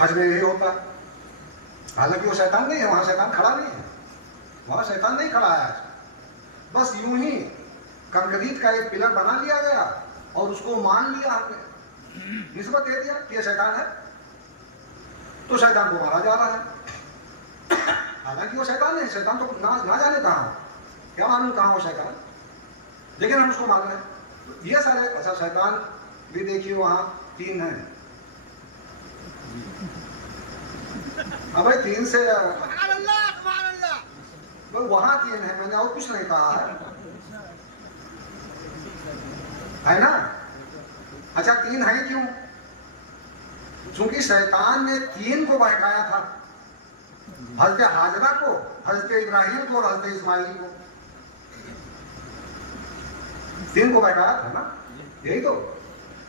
حج میں یہی ہوتا ہے. حالانکہ وہ شیطان نہیں ہے, وہاں شیطان کھڑا نہیں ہے, وہاں شیطان نہیں کھڑا ہے. بس یوں ہی کنکریٹ کا ایک پلر بنا لیا گیا اور اس کو مان لیا ہم نے, نسبت دے دیا کہ یہ شیطان ہے, تو شیطان کو مارا جا رہا ہے. حالانکہ وہ شیطان نہیں, شیطان تو نہ جانے کہاں, کیا معلوم کہاں وہ شیطان, لیکن ہم اس کو مان رہے ہیں. یہ سارے اچھا شیطان بھی دیکھیے وہاں 3 ہیں. اب 3 سے وہاں 3 ہیں, میں نے اور کچھ نہیں کہا ہے نا. اچھا 3 ہیں کیوں؟ چونکہ شیطان نے 3 کو بہکایا تھا, حضرت حاجرہ کو, حضرت ابراہیم کو اور حضرت اسماعیل کو. 3 کو بہکایا تھا نا, یہی تو.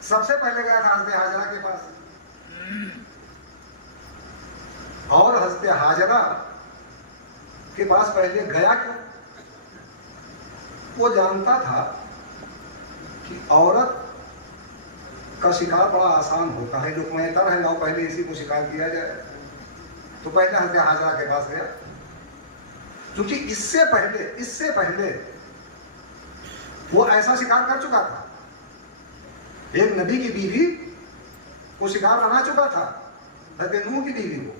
سب سے پہلے گیا تھا حضرت حاجرہ کے پاس, اور حضرت حاجرہ کے پاس پہلے گیا کیوں؟ وہ جانتا تھا کہ عورت کا شکار بڑا آسان ہوتا ہے, لوگ بہتر ہے لاؤ پہلے اسی کو شکار کیا جائے. تو پہلے حضرت حاجرہ کے پاس گیا, کیونکہ اس سے پہلے وہ ایسا شکار کر چکا تھا. ایک نبی کی بیوی کو شکار بنا چکا تھا, حضرت نوح کی بیوی کو.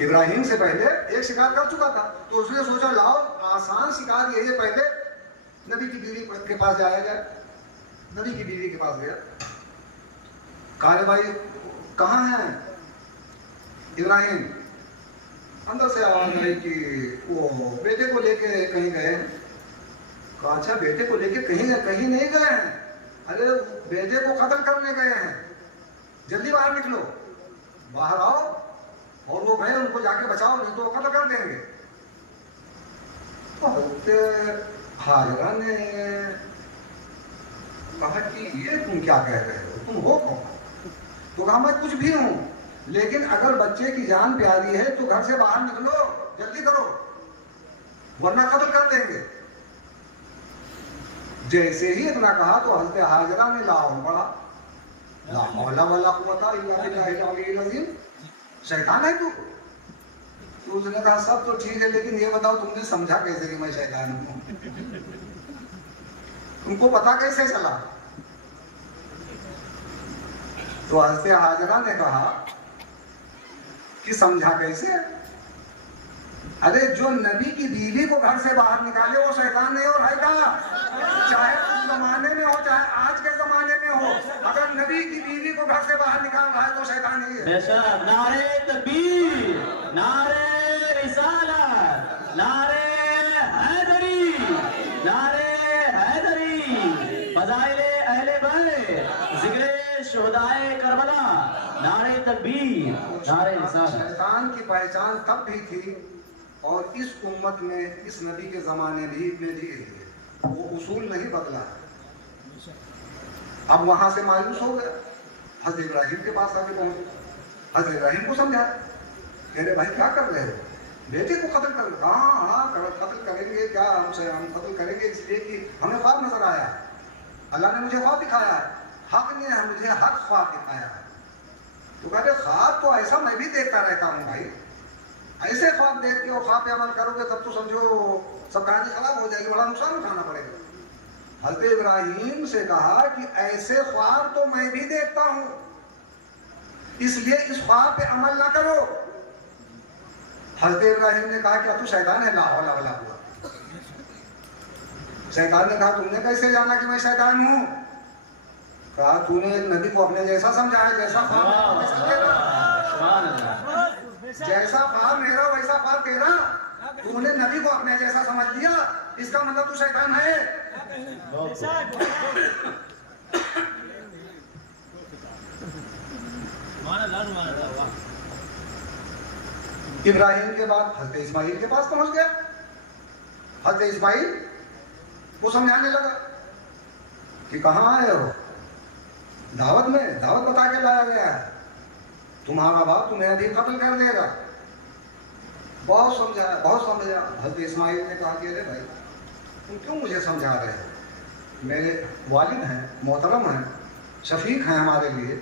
ابراہیم سے پہلے ایک شکار کر چکا تھا, تو اس نے سوچا لاؤ آسان شکار یہی ہے, پہلے نبی کی بیوی کے پاس جایا جائے. نبی کی بیوی کے پاس گیا, کہا بھائی کہاں ہیں ابراہیم؟ اندر سے آواز آئی کہ وہ بیٹے کو لے کے کہیں گئے ہیں. کہا اچھا بیٹے کو لے کے کہیں نہیں گئے ہیں؟ ارے بیٹے کو قتل کرنے گئے ہیں, جلدی باہر نکلو, باہر آؤ, اور وہ گئے ان کو جا کے بچاؤ, نہیں تو وہ قتل کر دیں گے. تو حضرت حاجرہ نے کہا کہ یہ تم کیا کہہ رہے ہو, تم ہو کون؟ تو کہا میں کچھ بھی ہوں, لیکن اگر بچے کی جان پیاری ہے تو گھر سے باہر نکلو, جلدی کرو, ورنہ قتل کر دیں گے. جیسے ہی اتنا کہا تو حضرت حاجرہ نے لا حول پڑھا, لا حول ولا قوت الا باللہ العلی العظیم, شیطان ہے تو. اس نے کہا سب تو ٹھیک ہے, لیکن یہ بتاؤ تم نے سمجھا کیسے کہ میں شیطان ہوں؟ تم کو پتا کیسے چلا؟ تو حضرت حاجرہ نے کہا کہ سمجھا کیسے؟ ارے جو نبی کی بیوی کو گھر سے باہر نکالے وہ شیطان نہیں اور ہے کہاں, چاہے اس زمانے میں ہو چاہے آج کے زمانے میں ہو, اگر نبی کی بیوی کو گھر سے باہر نکال رہا ہے تو شیطان ہی ہے. بے شک. نعرہ تکبیر, نعرہ رسالت, نعرہ حیدری, نعرہ حیدری, فضائل اہل بیت, ذکر شہدائے کربلا, نعرہ تکبیر, نعرہ رسالت. شیطان کی پہچان تب بھی تھی, اور اس امت میں اس نبی کے زمانے میں بھی وہ اصول نہیں بدلا. اب وہاں سے مایوس ہو گیا, حضرت ابراہیم کے پاس آ کے پہنچے. حضرت ابراہیم کو سمجھا, کہہ رہے بھائی کیا کر رہے ہو, بیٹے کو قتل کر رہے. ہاں قتل کریں گے, کیا ہم قتل کریں گے, اس لیے کہ ہمیں خواب نظر آیا ہے, اللہ نے مجھے خواب دکھایا ہے, حق نے مجھے حق خواب دکھایا ہے. تو کہتے خواب تو ایسا میں بھی دیکھتا رہتا ہوں بھائی, ایسے خواب دیکھ کے اور خواب پہ عمل کرو گے تب تو سمجھو سب کہانی خراب ہو جائے گی, بڑا نقصان اٹھانا پڑے گا. حضرت ابراہیم سے کہا کہ ایسے خواب تو میں بھی دیکھتا ہوں, اس لیے اس خواب پہ عمل نہ کرو. حضرت ابراہیم نے کہا کہ تو شیطان ہے, لا حول ولا قوت. شیطان نے کہا تم نے کیسے جانا کہ میں شیطان ہوں؟ کہا تو نے نبی کو اپنے جیسا سمجھا ہے, جیسا خواب جیسا خواب میرا ویسا خواب تیرا, تو نے نبی کو اپنے جیسا سمجھ لیا, اس کا مطلب تو شیطان ہے. ابراہیم کے بعد حضرت اسماعیل کے پاس پہنچ گیا. حضرت اسماعیل وہ سمجھانے لگا کہ کہاں آئے ہو, دعوت میں دعوت بتا کے لایا گیا ہے, تمہارا باپ تمہیں ابھی قتل کر دے گا. بہت سمجھایا, بہت سمجھا. حضرت اسماعیل نے کہا کہ ارے بھائی تم کیوں مجھے سمجھا رہے ہو, میرے والد ہیں, محترم ہیں, شفیق ہیں ہمارے لیے,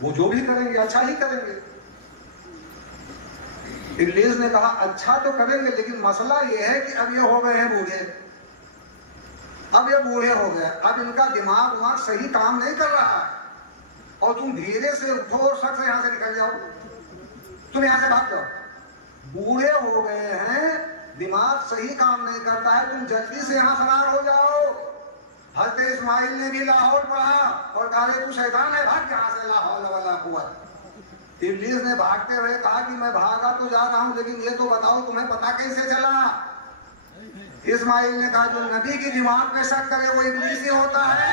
وہ جو بھی کریں گے اچھا ہی کریں گے۔ ابلیس نے کہا اچھا تو کریں گے، لیکن مسئلہ یہ ہے کہ اب یہ ہو گئے ہیں بوڑھے، اب یہ بوڑھے ہو گئے، اب ان کا دماغ صحیح کام نہیں کر رہا ہے، اور تم دھیرے سے اٹھو اور سخت سے یہاں سے نکل جاؤ، تم یہاں سے بھاگ جاؤ۔ بوڑھے ہو گئے ہیں، دماغ صحیح کام نہیں کرتا ہے، تم جلدی سے یہاں فرار ہو جاؤ۔ حضرت اسماعیل نے بھی لاہور پڑھا اور کہا تو شیطان ہے، بھاگ یہاں سے، لا حول ولا قوت۔ ابلیس نے بھاگتے ہوئے کہا کہ میں بھاگا تو جا رہا ہوں، لیکن یہ تو بتاؤ تمہیں پتا کیسے چلا؟ اسماعیل نے کہا جو نبی کی دماغ پہ شک کرے وہ ابلیس ہی ہوتا ہے۔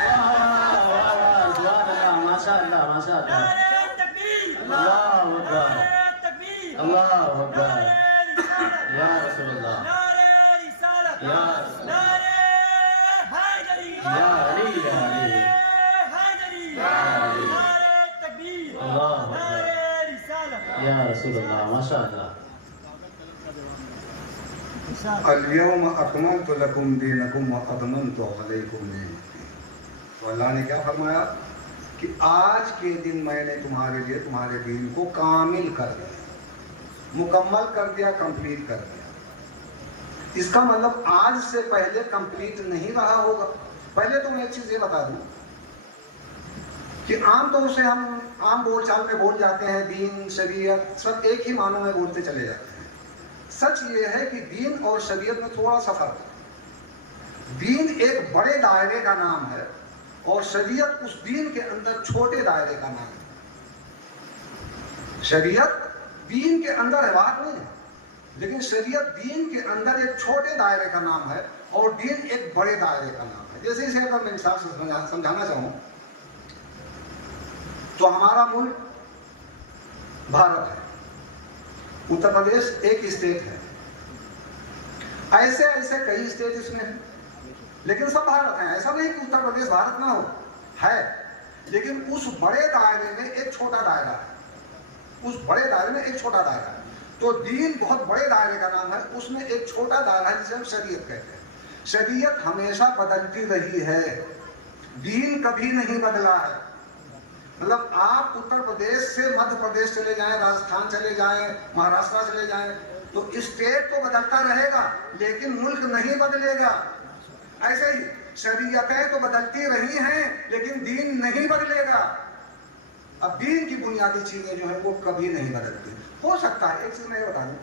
ماشاء اللہ ماشاء اللہ، نعرہ تکبیر، اللہ اکبر، نعرہ تکبیر، اللہ اکبر، نعرہ رسالت، یا رسول اللہ، نعرہ رسالت، یا رسول اللہ، نعرہ حیدری، یا علی یا علی، نعرہ حیدری، نعرہ تکبیر، اللہ اکبر، نعرہ رسالت، یا رسول اللہ، ماشاء اللہ۔ الیوم اکملت لکم دینکم واتممت علیکم نعمتی۔ تو اللہ نے کیا فرمایا کہ آج کے دن میں نے تمہارے لیے تمہارے دین کو کامل کر دیا، مکمل کر دیا، کمپلیٹ کر دیا۔ اس کا مطلب آج سے پہلے کمپلیٹ نہیں رہا ہوگا۔ پہلے تو میں ایک چیز یہ بتا دوں کہ عام طور سے ہم عام بول چال میں بول جاتے ہیں دین شریعت سب ایک ہی معنوں میں بولتے چلے جاتے ہیں۔ سچ یہ ہے کہ دین اور شریعت میں تھوڑا سا فرق ہے۔ دین ایک بڑے دائرے کا نام ہے اور شریعت اس دین کے اندر چھوٹے دائرے کا نام ہے۔ شریعت دین کے اندر ہے، بات نہیں ہے، لیکن شریعت دین کے اندر ایک چھوٹے دائرے کا نام ہے اور دین ایک بڑے دائرے کا نام ہے۔ جیسے اسے اگر میں مثال سے سمجھانا چاہوں تو ہمارا ملک بھارت ہے، اتر پردیش ایک اسٹیٹ ہے، ایسے ایسے کئی اسٹیٹ اس میں ہیں، لیکن سب بھارت ہیں۔ ایسا نہیں کہ اتر پردیش بھارت نہ ہو، ہے، لیکن اس بڑے دائرے میں ایک چھوٹا دائرہ ہے، اس بڑے دائرے میں ایک چھوٹا دائرہ ہے۔ تو دین بہت بڑے دائرے کا نام ہے، اس میں ایک چھوٹا دائرہ ہے جسے ہم شریعت کہتے ہیں۔ شریعت ہمیشہ بدلتی رہی ہے، دین کبھی نہیں بدلا ہے۔ مطلب آپ اتر پردیش سے مدھیہ پردیش چلے جائیں، راجستھان چلے جائیں، مہاراشٹر چلے جائیں، تو اسٹیٹ تو بدلتا رہے گا لیکن ملک نہیں بدلے گا۔ ایسے ہی شریعتیں تو بدلتی رہی ہیں لیکن دین نہیں بدلے گا۔ اب دین کی بنیادی چیزیں جو ہیں وہ کبھی نہیں بدلتی۔ ہو سکتا ہے ایک چیز میں یہ بتا دوں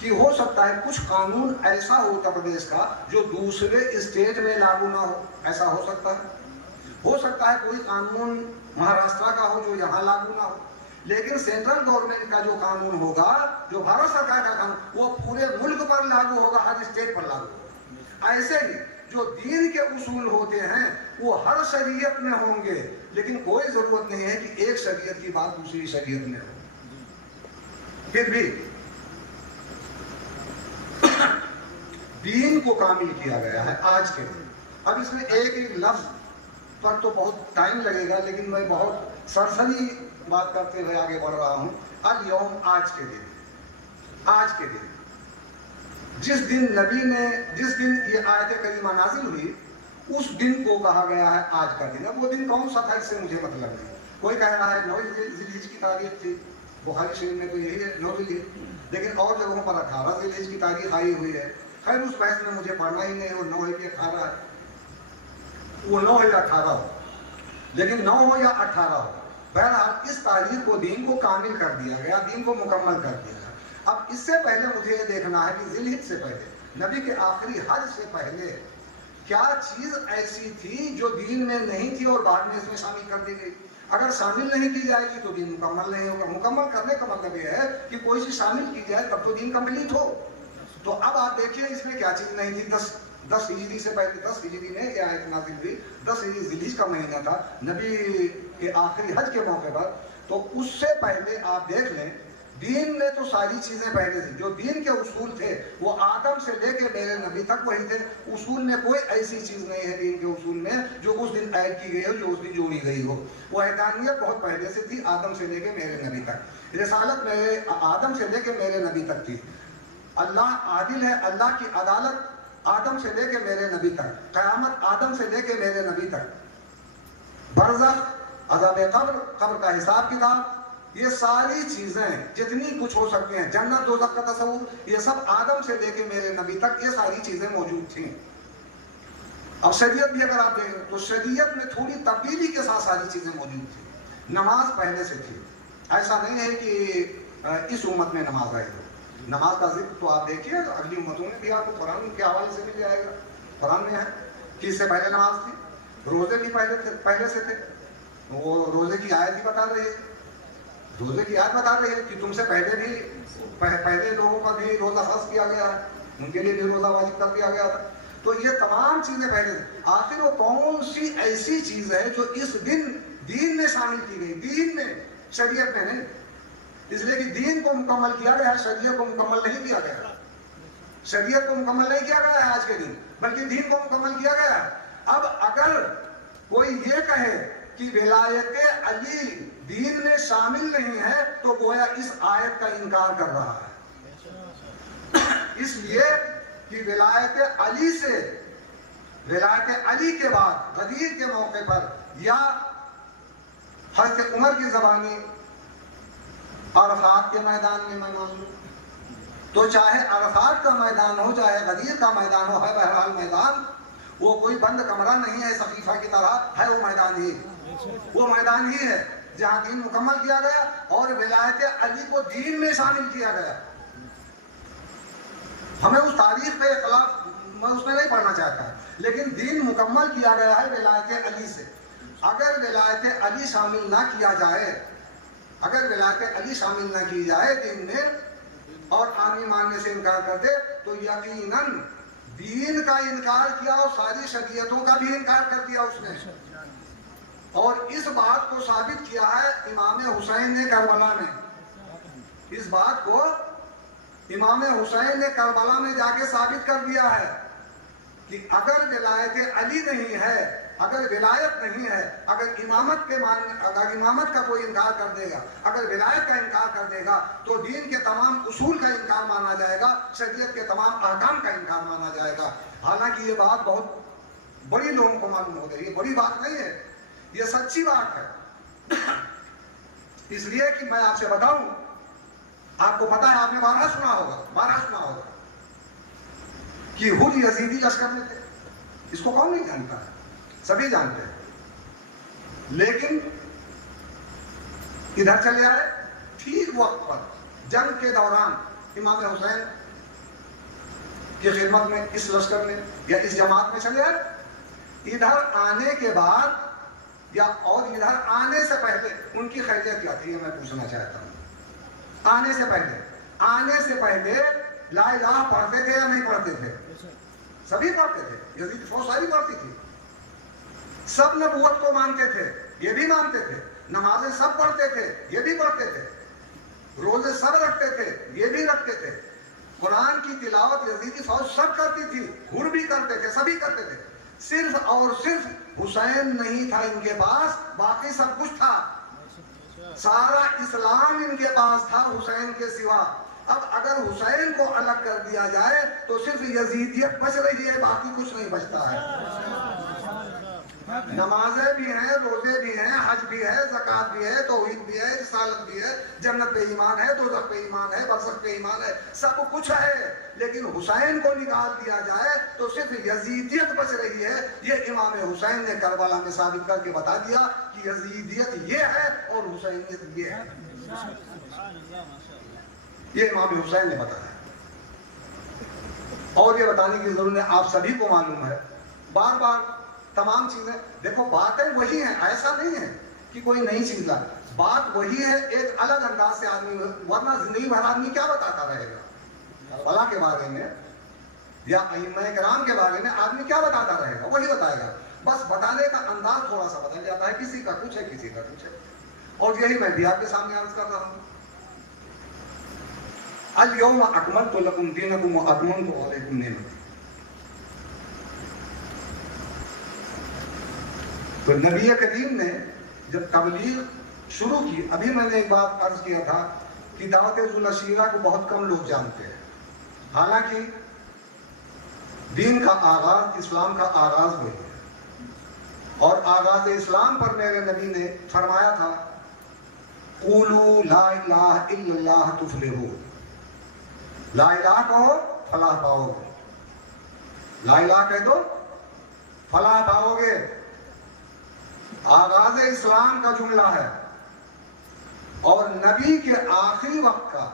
کہ ہو سکتا ہے کچھ قانون ایسا ہو اتر پردیش کا جو دوسرے اسٹیٹ میں لاگو نہ ہو، ایسا ہو سکتا ہے۔ ہو سکتا ہے کوئی قانون مہاراشٹر کا ہو جو یہاں لاگو نہ ہو، لیکن سینٹرل گورنمنٹ کا جو قانون ہوگا، جو بھارت سرکار کا قانون، وہ پورے ملک پر لاگو ہوگا، ہر اسٹیٹ پر لاگو ہوگا۔ ایسے ہی جو دین کے اصول ہوتے ہیں وہ ہر شریعت میں ہوں گے، لیکن کوئی ضرورت نہیں ہے کہ ایک شریعت کی بات دوسری شریعت میں ہو۔ پھر بھی دین کو کامل کیا گیا ہے آج کے دن۔ اب اس میں ایک ایک لفظ پر تو بہت ٹائم لگے گا، لیکن میں بہت سرسری بات کرتے ہوئے آگے بڑھ رہا ہوں۔ الیوم، آج کے دن، آج کے دن، جس دن نبی نے، جس دن یہ آیت کریمہ نازل ہوئی، اس دن کو کہا گیا ہے آج کا دن۔ اب وہ دن کون سا تھا اس سے مجھے مطلب نہیں۔ کوئی کہہ رہا ہے 9 ذی الحجہ کی تاریخ تھی، بخاری شریف میں تو یہی ہے 9 ذی الحجہ، لیکن اور جگہوں پر 18 ذی الحجہ کی تاریخ آئی ہوئی ہے۔ خیر اس بحث میں مجھے پڑھنا ہی نہیں، وہ 9 ہے کہ 18 ہے، وہ 9 ہے یا 18 ہو، لیکن 9 ہو یا 18 ہو، بہرحال اس تاریخ کو، دین کو کامل کر دیا گیا، دین کو مکمل کر دیا گیا۔ اب اس سے پہلے مجھے یہ دیکھنا ہے کہ ذی الحجہ سے پہلے، نبی کے آخری حج سے پہلے کیا چیز ایسی تھی جو دین میں نہیں تھی اور بعد میں اس میں شامل کر دی گئی۔ اگر شامل نہیں کی جائے گی تو دین مکمل نہیں ہوگا۔ مکمل کرنے کا مطلب یہ ہے کہ کوئی چیز شامل کی جائے تب تو دین کمپلیٹ ہو۔ تو اب آپ دیکھیے اس میں کیا چیز نہیں تھی۔ 10 ہجری سے پہلے، 10 ہجری میں یہ آیت نازل ہوئی، 10 ذی الحجہ کا مہینہ تھا نبی کے آخری حج کے موقع پر۔ تو اس سے پہلے آپ دیکھ لیں دین میں تو ساری چیزیں پہلے تھیں، جو دین کے اصول تھے وہ آدم سے لے کے میرے نبی تک وہی تھے۔ اصول میں کوئی ایسی چیز نہیں ہے دین کے اصول میں جو اس دن ایڈ کی گئی ہو، جو اس دن جوڑی گئی ہو۔ وہ وحدانیت بہت پہلے سے تھی، آدم سے لے کے میرے نبی تک۔ رسالت میں آدم سے لے کے میرے نبی تک تھی۔ اللہ عادل ہے، اللہ کی عدالت آدم سے لے کے میرے نبی تک، قیامت آدم سے لے کے میرے نبی تک، برزخ عذاب قبر، قبر کا حساب کتاب، یہ ساری چیزیں جتنی کچھ ہو سکتی ہیں، جنت دوزخ کا تصور، یہ سب آدم سے لے کے میرے نبی تک یہ ساری چیزیں موجود تھیں۔ اب شریعت بھی اگر آپ دیکھیں تو شریعت میں تھوڑی تبدیلی کے ساتھ ساری چیزیں موجود تھیں۔ نماز پہلے سے تھی، ایسا نہیں ہے کہ اس امت میں نماز آئی ہو۔ نماز کا ذکر تو آپ دیکھیے اگلی امتوں میں بھی آپ کو قرآن کے حوالے سے مل جائے گا، قرآن میں ہے کہ اس سے پہلے نماز تھی، روزے بھی پہلے سے تھے، وہ روزے کی آیت بھی بتا رہی ہے، روزے کی آیت بتا رہی ہے کہ تم سے پہلے بھی پہلے لوگوں کا بھی روزہ فرض کیا گیا ہے، ان کے لیے بھی روزہ واجب کر دیا گیا تھا۔ تو یہ تمام چیزیں پہلے سے، آخر وہ کون سی ایسی چیز ہے جو اس دین میں شامل کی گئی، دین میں، شریعت میں نہیں، اس لیے کہ دین کو مکمل کیا گیا ہے، شریعت کو مکمل نہیں کیا گیا، شریعت کو مکمل نہیں کیا گیا ہے آج کے دن، بلکہ دین کو مکمل کیا گیا ہے۔ اب اگر کوئی یہ کہے کہ ولایت علی دین میں شامل نہیں ہے تو گویا اس آیت کا انکار کر رہا ہے، اس لیے کہ ولایت علی سے، ولایت علی کے بعد غدیر کے موقع پر یا حضرت عمر کی زبانی عرفات کے میدان میں میں مان لوں تو چاہے عرفات کا میدان ہو چاہے غدیر کا میدان ہو، ہے بہرحال میدان، وہ کوئی بند کمرہ نہیں ہے صفیفہ کی طرح، ہے وہ میدان ہی، وہ میدان ہی ہے جہاں دین مکمل کیا گیا اور ولایت علی کو دین میں شامل کیا گیا۔ ہمیں اس تاریخ پہ اختلاف میں اس میں نہیں پڑھنا چاہتا ہے، لیکن دین مکمل کیا گیا ہے ولایت علی سے۔ اگر ولایت علی شامل نہ کیا جائے، اگر ولایت علی شامل نہ کی جائے دین میں اور آدمی ماننے سے انکار کر دے تو یقیناً دین کا انکار کیا اور ساری شریعتوں کا بھی انکار کر دیا اس نے۔ اور اس بات کو ثابت کیا ہے امام حسین نے کربلا میں، اس بات کو امام حسین نے کربلا میں جا کے ثابت کر دیا ہے کہ اگر ولایت علی نہیں ہے، اگر ولایت نہیں ہے، اگر امامت کا کوئی انکار کر دے گا، اگر ولایت کا انکار کر دے گا تو دین کے تمام اصول کا انکار مانا جائے گا، شریعت کے تمام احکام کا انکار مانا جائے گا۔ حالانکہ یہ بات بہت بڑی لوگوں کو معلوم ہو گئی، یہ بڑی بات نہیں ہے، یہ سچی بات ہے۔ اس لیے کہ میں آپ سے بتاؤں، آپ کو پتا ہے، آپ نے بارہا سنا ہوگا کہ حر یزیدی لشکر میں تھے، اس کو کون نہیں جانتا ہے، سبھی جانتے ہیں، لیکن ادھر چلے آئے ٹھیک وقت پر، جنگ کے دوران امام حسین کی خدمت میں اس لشکر میں یا اس جماعت میں چلے آئے۔ ادھر آنے کے بعد یا اور ادھر آنے سے پہلے ان کی خیریت کیا تھی، یہ میں پوچھنا چاہتا ہوں۔ آنے سے پہلے لا الہ پڑھتے تھے یا نہیں پڑھتے تھے؟ سبھی پڑھتے تھے، یزید فوج ساری پڑھتی تھی، سب نبوت کو مانتے تھے، یہ بھی مانتے تھے، نمازیں سب پڑھتے تھے، یہ بھی پڑھتے تھے، روزے سب رکھتے تھے، یہ بھی رکھتے تھے، قرآن کی تلاوت یزیدی فوج سب کرتی تھی، حر بھی کرتے تھے، سبھی کرتے تھے، صرف اور صرف حسین نہیں تھا ان کے پاس، باقی سب کچھ تھا، سارا اسلام ان کے پاس تھا حسین کے سوا۔ اب اگر حسین کو الگ کر دیا جائے تو صرف یزیدیت بچ رہی ہے، باقی کچھ نہیں بچتا ہے۔ نمازیں بھی ہیں، روزے بھی ہیں، حج بھی ہے، زکوٰۃ بھی ہے، توحید بھی ہے، رسالت بھی ہے، جنت پہ ایمان ہے، دوزخ پہ ایمان ہے، برزخ پہ ایمان ہے، سب کچھ ہے، لیکن حسین کو نکال دیا جائے تو صرف یزیدیت بچ رہی ہے۔ یہ امام حسین نے کربلا میں ثابت کر کے بتا دیا کہ یزیدیت یہ ہے اور حسینیت یہ ہے، یہ امام حسین نے بتایا، اور یہ بتانے کی ضرورت ہے، آپ سبھی کو معلوم ہے، بار بار تمام چیزیں دیکھو، باتیں وہی ہیں، ایسا نہیں ہے کہ کوئی نئی چیز لا، بات وہی ہے، ایک الگ انداز سے آدمی، ورنہ زندگی بھر آدمی کیا بتاتا رہے گا کربلا کے بارے میں یا ائمہ کرام کے بارے میں، آدمی کیا بتاتا رہے گا، وہی بتائے گا، بس بتانے کا انداز تھوڑا سا بدل جاتا ہے، کسی کا کچھ ہے کسی کا کچھ ہے، اور یہی میں بھی آپ کے سامنے عرض کر رہا ہوں۔ الیوم اکملت لکم دینکم واتممت علیکم نعمتی۔ تو نبی کریم نے جب تبلیغ شروع کی، ابھی میں نے ایک بات عرض کیا تھا کہ دعوت ذو العشیرہ کو بہت کم لوگ جانتے ہیں، حالانکہ دین کا آغاز، اسلام کا آغاز وہی ہے، اور آغاز اسلام پر میرے نبی نے فرمایا تھا قولوا لا الہ الا اللہ تفلحوا، لا الہ کہو فلاح پاؤ گے، لا الہ کہہ دو فلاح پاؤ گے۔ آغاز اسلام کا جملہ ہے اور نبی کے آخری وقت کا،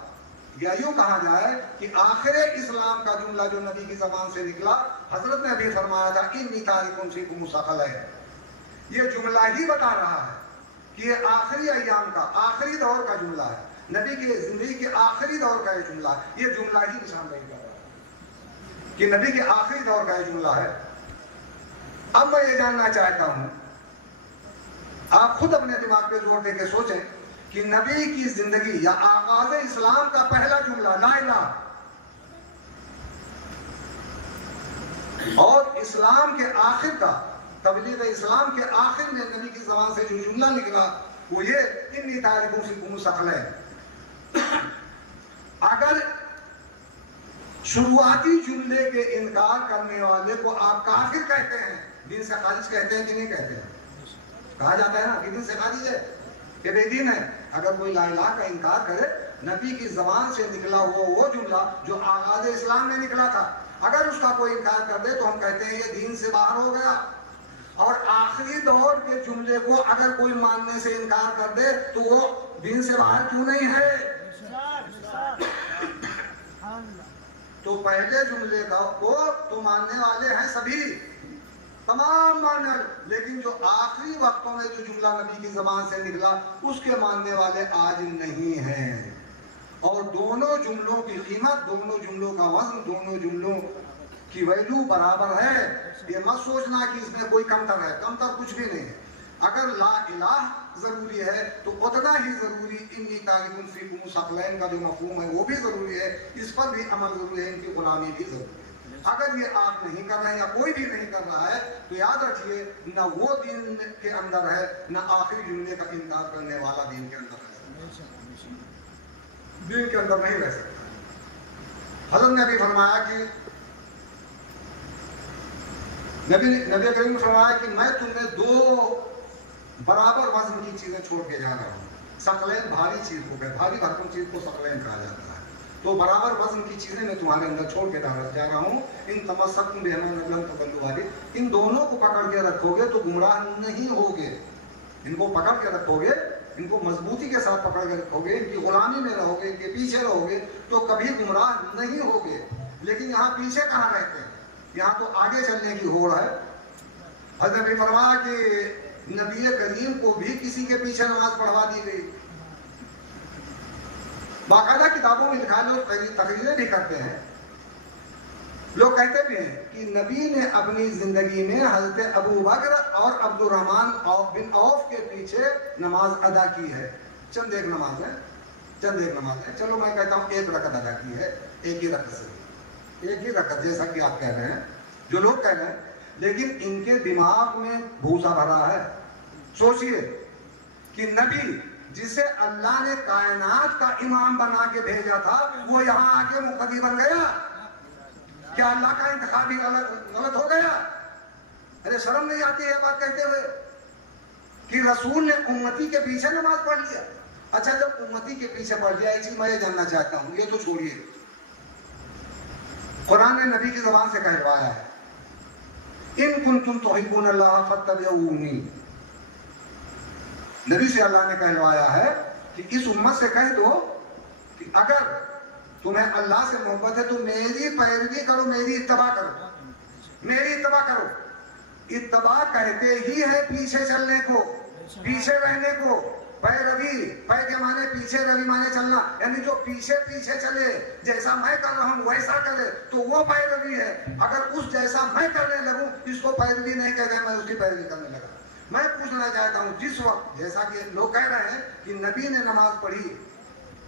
یا یوں کہا جائے کہ آخر اسلام کا جملہ جو نبی کی زبان سے نکلا، حضرت نے ابھی فرمایا تھا انی تارکٌ فیکم ثقلین، یہ جملہ ہی بتا رہا ہے کہ یہ آخری ایام کا آخری دور کا جملہ ہے، نبی کی زندگی کے آخری دور کا یہ جملہ ہے، یہ جملہ ہی نشان نہیں کر رہا ہے کہ نبی کے آخری دور کا یہ جملہ ہے۔ اب میں یہ جاننا چاہتا ہوں، آپ خود اپنے دماغ پہ زور دے کے سوچیں کہ نبی کی زندگی یا آغاز اسلام کا پہلا جملہ لا الہ، اور اسلام کے آخر کا تبلیغ اسلام کے آخر میں نبی کی زبان سے جو جملہ نکلا وہ یہ انی تارکٌ فیکم ثقلین۔ اگر شروعاتی جملے کے انکار کرنے والے کو آپ کافر کہتے ہیں، دین سے خارج کہتے ہیں کہ نہیں کہتے ہیں؟ کہا جاتا ہے نا کہ دین سے خارج ہے، کہ بے دین ہے۔ اگر کوئی لا الہ کا انکار کرے، نبی کی زبان سے نکلا ہوا وہ جملہ جو آغاز اسلام میں نکلا تھا، اگر اس کا کوئی انکار کر دے تو ہم کہتے ہیں یہ دین سے باہر ہو گیا۔ اور آخری دور کے جملے کو اگر کوئی ماننے سے انکار کر دے تو وہ دین سے باہر کیوں نہیں ہے؟ تو پہلے جملے کو تو ماننے والے ہیں سبھی، تمام مانر، لیکن جو آخری وقتوں میں جو جملہ نبی کی زبان سے نکلا اس کے ماننے والے آج نہیں ہیں۔ اور دونوں جملوں کی قیمت، دونوں جملوں کا وزن، دونوں جملوں کی ویلو برابر ہے۔ یہ مت سوچنا کہ اس میں کوئی کمتر ہے، کمتر کچھ بھی نہیں ہے۔ اگر لا الہ ضروری ہے تو اتنا ہی ضروری انی تارکٌ فیکم ثقلین کا جو مفہوم ہے وہ بھی ضروری ہے، اس پر بھی عمل ضروری ہے، ان کی غلامی بھی ضروری ہے۔ اگر یہ آپ نہیں کر رہے ہیں یا کوئی بھی نہیں کر رہا ہے تو یاد رکھیے نہ وہ دین کے اندر ہے، نہ آخری جملے کا انکار کرنے والا دین کے اندر ہے، دین کے اندر نہیں رہ سکتا۔ حضرت نے بھی فرمایا کہ نبی کریم نے فرمایا کہ میں تمہیں دو برابر وزن کی چیزیں چھوڑ کے جا رہا ہوں۔ ثقلین بھاری چیز کو کہ بھاری بھرکم چیز کو ثقلین کہا جاتا ہے، تو برابر وزن کی چیزیں میں تمہارے اندر چھوڑ کے جا رہا ہوں۔ ان تمسکتم بہما لم تضلوا بہ، ان دونوں کو پکڑ کے رکھو گے تو گمراہ نہیں ہوگے، ان کو پکڑ کے رکھو گے، ان کو مضبوطی کے ساتھ پکڑ کے رکھو گے، ان کی غلامی میں رہو گے، ان کے پیچھے رہو گے تو کبھی گمراہ نہیں ہوگے۔ لیکن یہاں پیچھے کہاں رہتے ہیں، یہاں تو آگے چلنے کی ہوڑ ہے۔ حضرت نے فرمایا کہ نبی کریم کو بھی کسی کے پیچھے نماز پڑھوا دی گئی، باقاعدہ کتابوں میں لکھا، لوگ تقریریں بھی کرتے ہیں، لوگ کہتے بھی ہیں کہ نبی نے اپنی زندگی میں حضرت ابو بکر اور عبد الرحمن بن عوف کے پیچھے نماز ادا کی ہے۔ چند ایک نماز ہے، چند ایک نماز ہے، چلو میں کہتا ہوں ایک رکعت ادا کی ہے، ایک ہی رکعت سے، ایک ہی رکعت، جیسا کہ آپ کہہ رہے ہیں، جو لوگ کہہ رہے ہیں، لیکن ان کے دماغ میں بھوسا بھرا ہے۔ سوچئے کہ نبی جسے اللہ نے کائنات کا امام بنا کے بھیجا تھا وہ یہاں آ کے مقتدی بن گیا، کیا اللہ کا انتخاب ہی غلط ہو گیا؟ ارے شرم نہیں آتی ہے بات کہتے ہوئے کہ رسول نے امتی کے پیچھے نماز پڑھ لیا؟ اچھا جب امتی کے پیچھے پڑھ لیا، ایک چیز میں یہ جاننا چاہتا ہوں، یہ تو چھوڑیے، قرآن نے نبی کی زبان سے کہلوایا ہے ان کنتم تحبون اللہ فاتبعونی، نبی سے اللہ نے کہلوایا ہے کہ اس امت سے کہہ دو کہ اگر تمہیں اللہ سے محبت ہے تو میری پیروی کرو، میری اتباع کرو، میری اتباع کرو۔ اتباع کہتے ہی ہے پیچھے چلنے کو، پیچھے رہنے کو، پیروی، پے کے معنی پیچھے، روی معنی چلنا، یعنی جو پیچھے پیچھے چلے، جیسا میں کر رہا ہوں ویسا کرے تو وہ پیروی ہے۔ اگر اس جیسا میں کرنے لگوں اس کو پیروی نہیں کہتے، میں اس کی پیروی کرنے لگا۔ میں پوچھنا چاہتا ہوں جس وقت، جیسا کہ لوگ کہہ رہے ہیں کہ نبی نے نماز پڑھی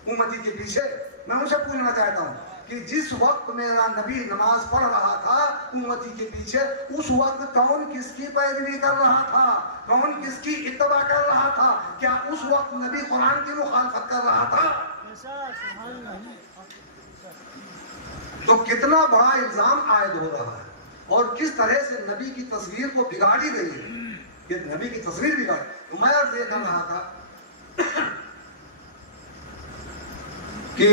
امتی کے پیچھے، میں ان سے پوچھنا چاہتا ہوں کہ جس وقت میرا نبی نماز پڑھ رہا تھا امتی کے پیچھے، اس وقت کون کس کی پیروی کر رہا تھا، کون کس کی اتباع کر رہا تھا؟ کیا اس وقت نبی قرآن کی مخالفت کر رہا تھا؟ تو کتنا بڑا الزام عائد ہو رہا ہے اور کس طرح سے نبی کی تصویر کو بگاڑی گئی ہے۔ یہ نبی کی تصویر بھی گئی. تو میں عرض یہ کر رہا تھا کہ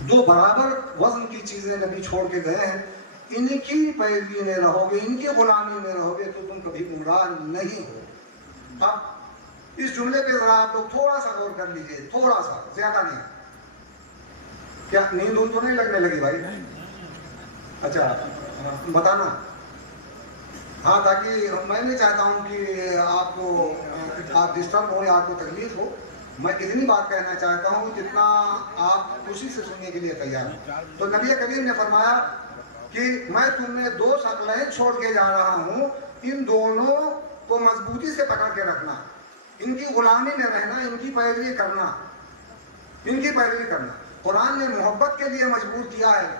دو برابر وزن کی چیزیں نبی چھوڑ کے گئے ہیں، ان کی پیروی میں رہو گے، ان کی غلامی میں رہو گے تو تم کبھی گمراہ نہیں ہو. اب اس جملے پہ ذرا آپ لوگ تھوڑا سا غور کر لیجئے، تھوڑا سا، زیادہ نہیں. کیا نیند تو نہیں لگنے لگی بھائی؟ اچھا بتانا. ہاں تاکہ میں نہیں چاہتا ہوں کہ آپ ڈسٹرب ہو یا آپ کو تکلیف ہو. میں اتنی بات کہنا چاہتا ہوں جتنا آپ خوشی سے سننے کے لیے تیار ہیں. تو نبی کریم نے فرمایا کہ میں تم میں دو شکلیں چھوڑ کے جا رہا ہوں، ان دونوں کو مضبوطی سے پکڑ کے رکھنا، ان کی غلامی میں رہنا، ان کی پیروی کرنا، ان کی پیروی کرنا. قرآن نے محبت کے لیے مجبور کیا ہے.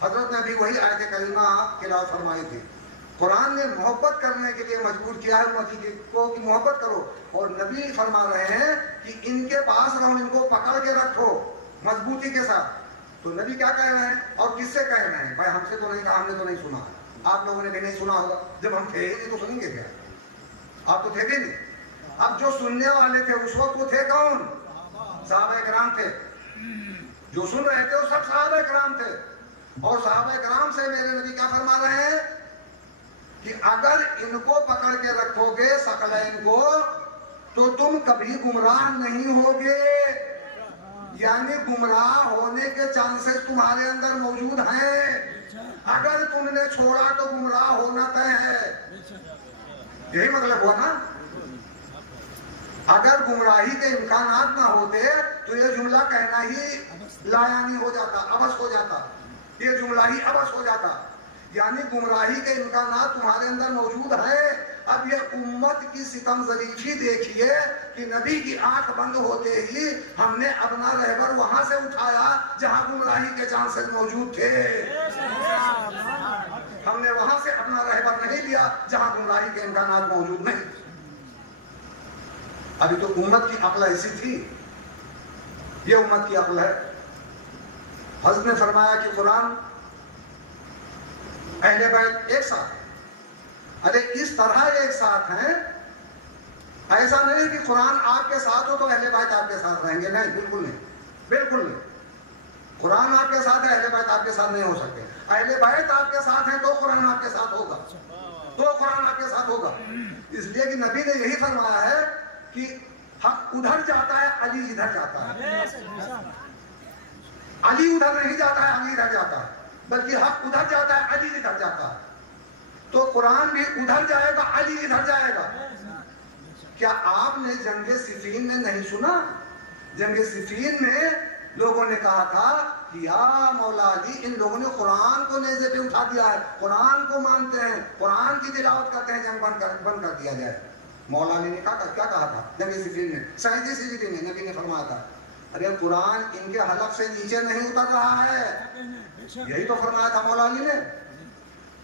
حضرت نے بھی وہی آیت کریمہ تلاوت فرمائی تھی. قرآن نے محبت کرنے کے لیے مجبور کیا ہے امتی کو کہ محبت کرو، اور نبی فرما رہے ہیں کہ ان کے پاس رہو، ان کو پکڑ کے رکھو مضبوطی کے ساتھ. تو نبی کیا کہہ رہے ہیں اور کس سے کہہ رہے ہیں؟ بھائی ہم سے تو نہیں کہا، ہم نے تو نہیں سنا، آپ لوگوں نے بھی نہیں سنا ہوگا. جب ہم تھے ہی نہیں تو سنیں گے کیا؟ آپ تو تھے بھی نہیں. اب جو سننے والے تھے اس وقت وہ تھے کون؟ صحابہ کرام تھے. جو سن رہے تھے وہ سب صحابہ کرام تھے. اور صحابہ کرام سے میرے نبی کیا فرما رہے ہیں کہ اگر ان کو پکڑ کے رکھو گے ثقلین کو تو تم کبھی گمراہ نہیں ہوگے. یعنی گمراہ ہونے کے چانسز تمہارے اندر موجود ہیں. اگر تم نے چھوڑا تو گمراہ ہونا طے ہے. یہی مطلب ہوا نا. اگر گمراہی کے امکانات نہ ہوتے تو یہ جملہ کہنا ہی لایانی ہو جاتا، عبث ہو جاتا. یہ جملہ ہی عبث ہو جاتا. یعنی گمراہی کے امکانات تمہارے اندر موجود ہیں. اب یہ امت کی ستم ظریفی دیکھیے کہ نبی کی آنکھ بند ہوتے ہی ہم نے اپنا رہبر وہاں سے اٹھایا جہاں گمراہی کے چانسز موجود تھے. ہم نے وہاں سے اپنا رہبر نہیں لیا جہاں گمراہی کے امکانات موجود نہیں. ابھی تو امت کی عقل ایسی تھی، یہ امت کی عقل ہے. حضرت نے فرمایا کہ قرآن اہل بیت ایک ساتھ ہے. ارے اس طرح ایک ساتھ ہیں، ایسا نہیں کہ قرآن آپ کے ساتھ ہو تو اہل بیت آپ کے ساتھ رہیں گے. نہیں، بالکل نہیں، بالکل نہیں. قرآن آپ کے ساتھ ہے، اہل بیت آپ کے ساتھ نہیں ہو سکتے. اہل بیت آپ کے ساتھ ہیں تو قرآن آپ کے ساتھ ہوگا، تو قرآن آپ کے ساتھ ہوگا. اس لیے کہ نبی نے یہی فرمایا ہے کہ حق ادھر جاتا ہے، علی ادھر جاتا ہے. علی ادھر نہیں جاتا ہے، علی ادھر جاتا ہے، بلکہ حق ادھر جاتا ہے، علی ادھر جاتا ہے. تو قرآن بھی ادھر جائے گا، علی ادھر جائے گا. کیا آپ نے جنگ صفین میں نہیں سنا؟ جنگ صفین میں لوگوں نے کہا تھا کہ یا مولا علی، ان لوگوں نے قرآن کو نیزے پہ اٹھا دیا ہے، قرآن کو مانتے ہیں، قرآن کی تلاوت کرتے ہیں، جنگ بند کر دیا جائے. مولا علی نے کیا کہا تھا جنگ صفین میں؟ سہجی سی بھی نہیں. نبی نے فرمایا تھا ارے قرآن ان کے حلق سے نیچے نہیں اتر رہا ہے. یہی تو فرمایا تھا مولا علی نے.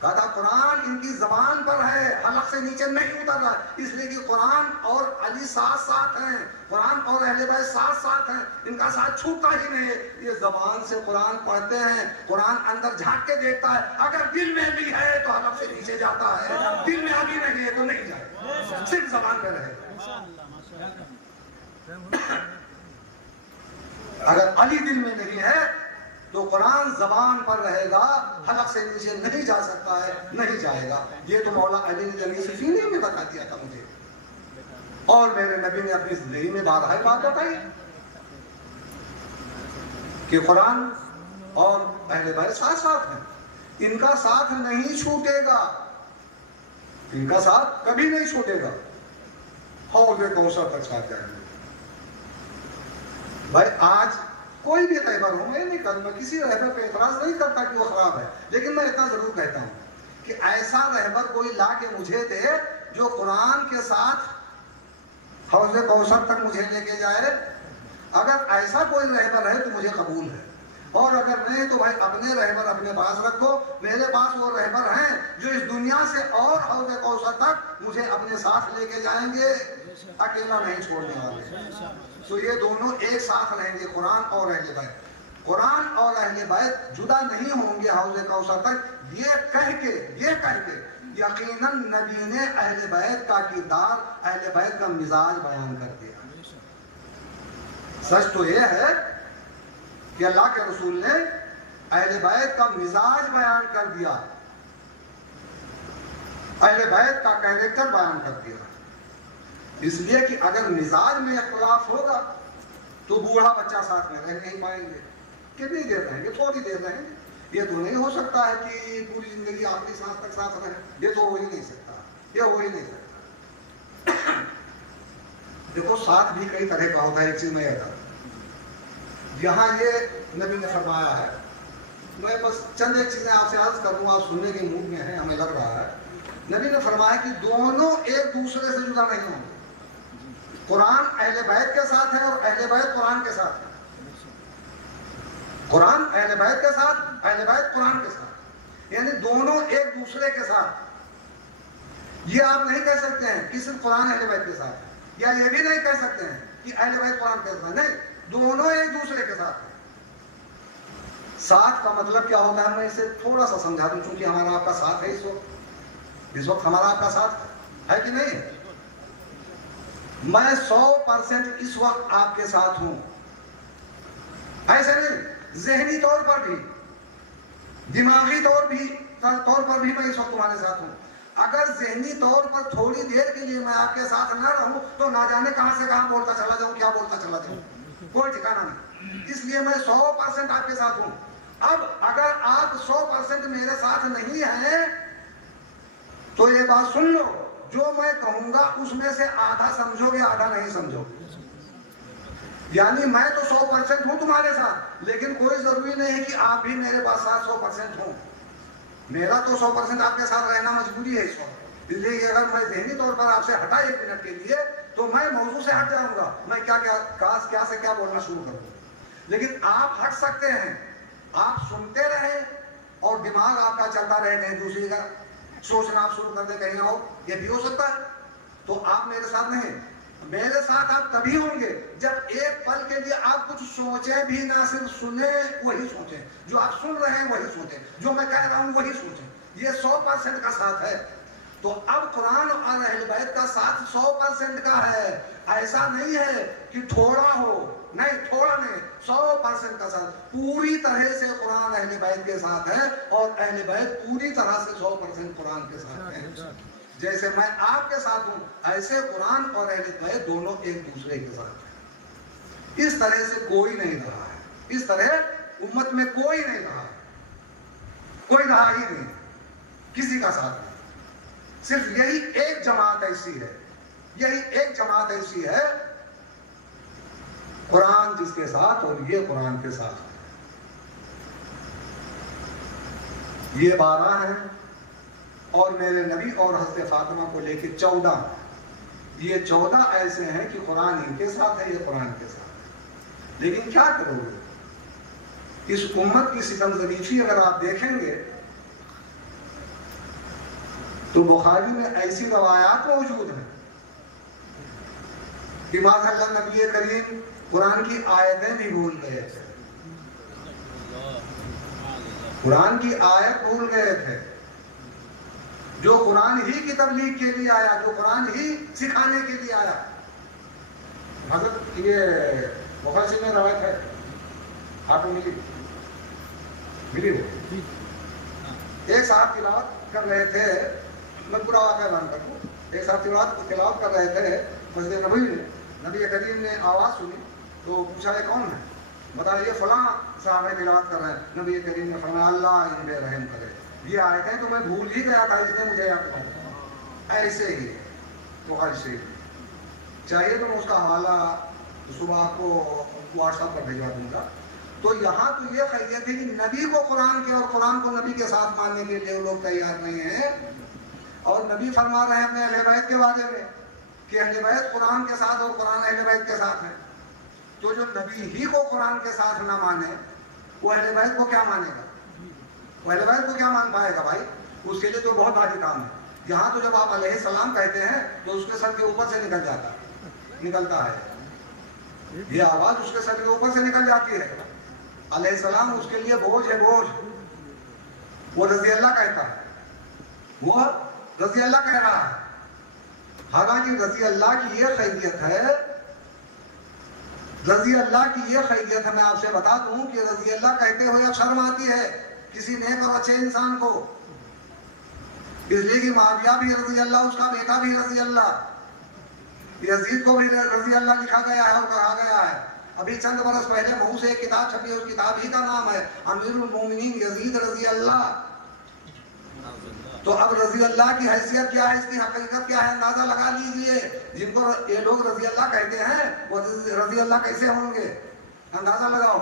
کہا تھا قرآن ان کی زبان پر ہے، حلق سے نیچے نہیں اتر رہا. اس لیے کہ قرآن اور علی ساتھ ساتھ ہیں، قرآن اور اہل بیت ساتھ ساتھ ہیں، ان کا ساتھ چھوٹتا ہی نہیں ہے. یہ زبان سے قرآن پڑھتے ہیں، قرآن اندر جھانک کے دیکھتا ہے. اگر دل میں بھی ہے تو حلق سے نیچے جاتا ہے، دل میں ابھی نہیں ہے تو نہیں جائے، صرف زبان پہ رہے. اگر علی دل میں نہیں ہے تو قرآن زبان پر رہے گا، حلق سے نیچے نہیں جا سکتا ہے، نہیں جائے گا. یہ تو مولا علی نے جنگ صفین میں بتا دیا تھا مجھے، اور میرے نبی نے اپنی زندگی میں بارہا بات بتائی کہ قرآن اور اہل بیت ساتھ ساتھ ہیں. ان کا ساتھ نہیں چھوٹے گا، ان کا ساتھ کبھی نہیں چھوٹے گا. حوض کوثر تک ساتھ جائیں گے. بھائی آج کوئی بھی رہبر ہو، میں نہیں کروں، میں کسی رہبر پہ اعتراض نہیں کرتا کہ وہ خراب ہے، لیکن میں اتنا ضرور کہتا ہوں کہ ایسا رہبر کوئی لا کے مجھے دے جو قرآن کے ساتھ حوض کوثر تک مجھے لے کے جائے. اگر ایسا کوئی رہبر ہے تو مجھے قبول ہے، اور اگر نہیں تو بھائی اپنے رہبر اپنے پاس رکھو. میرے پاس وہ رہبر ہیں جو اس دنیا سے اور حوض کوثر تک مجھے اپنے ساتھ لے کے جائیں گے، اکیلا نہیں چھوڑنے والے. تو یہ دونوں ایک ساتھ رہیں گے، قرآن اور اہل بیت. قرآن اور اہل بیت جدا نہیں ہوں گے حوض کوثر تک. یہ کہہ کے یقیناً نبی نے اہل بیت کا کردار، اہل بیت کا مزاج بیان کر دیا۔ سچ تو یہ ہے کہ اللہ کے رسول نے اہل بیت کا مزاج بیان کر دیا، اہل بیت کا کیریکٹر بیان کر دیا۔ اس لیے کہ اگر مزاج میں اختلاف ہوگا تو بوڑھا بچہ ساتھ میں رہ نہیں پائیں گے۔ کتنی دیر رہیں گے؟ تھوڑی دیر رہیں گے۔ یہ تو نہیں ہو سکتا ہے کہ پوری زندگی آخری سانس تک ساتھ رہیں، یہ تو ہو ہی نہیں سکتا، یہ ہو ہی نہیں سکتا۔ دیکھو ساتھ بھی کئی طرح کا ہوتا ہے، ایک چیز میں یہ بتا دوں، یہاں یہ نبی نے فرمایا ہے، میں بس چند ایک چیزیں آپ سے عرض کروں، آپ سننے کے موڈ میں ہیں ہمیں لگ رہا ہے۔ نبی نے فرمایا کہ دونوں ایک دوسرے سے جدا نہیں ہوں گے۔ قرآن اہل بیت کے ساتھ ہے اور اہل بیت قرآن کے ساتھ ہے۔ قرآن اہل بیت کے ساتھ، اہل بیت قرآن کے ساتھ، یعنی دونوں ایک دوسرے کے ساتھ۔ یہ آپ نہیں کہہ سکتے ہیں کہ صرف قرآن اہل بیت کے ساتھ ہے، یا یہ بھی نہیں کہہ سکتے ہیں کہ اہل بیت قرآن کے ساتھ، نہیں، دونوں ایک دوسرے کے ساتھ ہیں۔ ساتھ کا مطلب کیا ہوتا ہے، میں اسے تھوڑا سا سمجھا دوں، چونکہ ہمارا آپ کا ساتھ ہے اس وقت ہمارا آپ کا ساتھ ہے کہ نہیں؟ میں 100% اس وقت آپ کے ساتھ ہوں، ایسے نہیں، ذہنی طور پر بھی، دماغی طور پر بھی میں اس وقت تمہارے ساتھ ہوں۔ اگر ذہنی طور پر تھوڑی دیر کے لیے میں آپ کے ساتھ نہ رہوں تو نہ جانے کہاں سے کہاں بولتا چلا جاؤں، کیا بولتا چلا جاؤں، کوئی ٹھکانا نہیں۔ اس لیے میں 100% آپ کے ساتھ ہوں۔ اب اگر آپ 100% میرے ساتھ نہیں ہیں تو یہ بات سن لو، جو میں کہوں گا اس میں سے آدھا سمجھو گے، آدھا نہیں سمجھو گے۔ یعنی میں تو 100% ہوں تمہارے ساتھ، لیکن کوئی ضروری نہیں ہے کہ آپ بھی میرے پاس ساتھ 100% ہوں۔ میرا تو 100% آپ کے ساتھ رہنا مجبوری ہے اس وقت، اس لیے کہ اگر میں ذہنی طور پر آپ سے ہٹا 1 منٹ کے لیے تو میں موضوع سے ہٹ جاؤں گا، میں کیا سے کیا بولنا شروع کروں گا۔ لیکن آپ ہٹ سکتے ہیں، آپ سنتے رہیں اور دماغ آپ کا چلتا رہے کہیں دوسری کا، سوچنا آپ شروع کر دیں کہیں اور، یہ بھی ہو سکتا ہے۔ تو آپ میرے ساتھ نہیں، میرے ساتھ آپ تبھی ہوں گے جب ایک پل کے لیے آپ کچھ سوچیں بھی نہ، صرف سنیں وہی سوچیں، جو آپ سن رہے ہیں وہی سوچیں، جو میں کہہ رہا ہوں وہی سوچیں۔ یہ 100% کا ساتھ ہے۔ تو اب قرآن اور اہل بیت کا ساتھ 100% کا ہے، ایسا نہیں ہے کہ تھوڑا ہو، نہیں، تھوڑا نہیں، 100% کا ساتھ، پوری طرح سے قرآن اہل بیت کے ساتھ ہے اور اہل بیت پوری طرح سے 100% قرآن کے ساتھ ہے۔ جیسے میں آپ کے ساتھ ہوں ایسے قرآن اور اہل بیت دونوں ایک دوسرے کے ساتھ ہیں۔ اس طرح سے کوئی نہیں رہا ہے، اس طرح امت میں کوئی نہیں رہا، کوئی رہا ہی نہیں، کسی کا ساتھ نہیں۔ صرف یہی ایک جماعت ایسی ہے، یہی ایک جماعت ایسی ہے، قرآن جس کے ساتھ اور یہ قرآن کے ساتھ۔ یہ 12 ہیں اور میرے نبی اور حضرت فاطمہ کو لے کے 14، یہ 14 ایسے ہیں کہ قرآن ان کے ساتھ ہے، یہ قرآن کے ساتھ ہے۔ لیکن کیا کرو گے؟ اس امت کی ستم ظریفی اگر آپ دیکھیں گے تو بخاری میں ایسی روایات موجود ہیں کہ بعض اللہ نبی کریم قرآن کی آیتیں بھی بھول گئے تھے، قرآن کی آیت بھول گئے تھے، جو قرآن ہی کی تبلیغ کے لیے آیا، جو قرآن ہی سکھانے کے لیے آیا۔ حضرت یہ بخاری میں روایت ہے، آپ کو ملی ہو، ایک صاحب تلاوت کر رہے تھے، میں پورا واقعہ بیان کر دوں، ایک صاحب تلاوت کر رہے تھے مسجد نبوی میں، نبی کریم نے آواز سنی تو پوچھا یہ کون ہے؟ بتایا یہ فلاں صاحب تلاوت کر رہے ہیں۔ نبی کریم نے فرمایا اللہ ان پہ رحم کرے، یہ آیتیں تو میں بھول ہی گیا تھا، اس نے مجھے یاد کیا۔ ایسے ہی بخاری شریف چاہیے تو میں اس کا حوالہ صبح آپ کو واٹس ایپ پر بھیجوا دوں گا۔ تو یہاں تو یہ خیریت ہے کہ نبی کو قرآن کے اور قرآن کو نبی کے ساتھ ماننے کے لیے لوگ تیار نہیں ہیں، اور نبی فرما رہے ہیں اپنے اہل بیت کے بارے میں کہ اہل بیت قرآن کے ساتھ اور قرآن اہل بیت کے ساتھ ہے۔ تو جو نبی ہی کو قرآن کے ساتھ نہ مانے وہ اہل بیت کو کیا مانے گا؟ وہ اہل بیت کو کیا مان پائے گا بھائی؟ اس کے لیے تو بہت بھاری کام ہے۔ یہاں تو جب آپ علیہ السلام کہتے ہیں تو اس کے سر کے اوپر سے نکلتا ہے، یہ آواز اس کے سر کے اوپر سے نکل جاتی ہے۔ علیہ السلام اس کے لیے بوجھ ہے، بوجھ، وہ رضی اللہ کہتا ہے، وہ رضی اللہ کہہ رہا ہے. حالانکہ رضی اللہ کی یہ خیریت ہے، رضی اللہ کی یہ خیریت ہے، میں آپ سے بتا دوں کہ رضی اللہ کہتے ہوئے اب شرم آتی ہے کسی نیک اور اچھے انسان کو، اس لیے کہ معاویہ بھی رضی اللہ، اس کا بیٹا بھی رضی اللہ، یزید کو بھی رضی اللہ لکھا گیا ہے اور کہا گیا ہے. ابھی چند برس پہلے مہو سے ایک کتاب چھپی، اس کتاب ہی کا نام ہے امیر المومنین یزید رضی اللہ. تو اب رضی اللہ کی حیثیت کیا ہے، اس کی حقیقت کیا ہے، اندازہ لگا لیجئے. جن کو یہ لوگ رضی اللہ کہتے ہیں وہ رضی اللہ کیسے ہوں گے، اندازہ لگاؤ.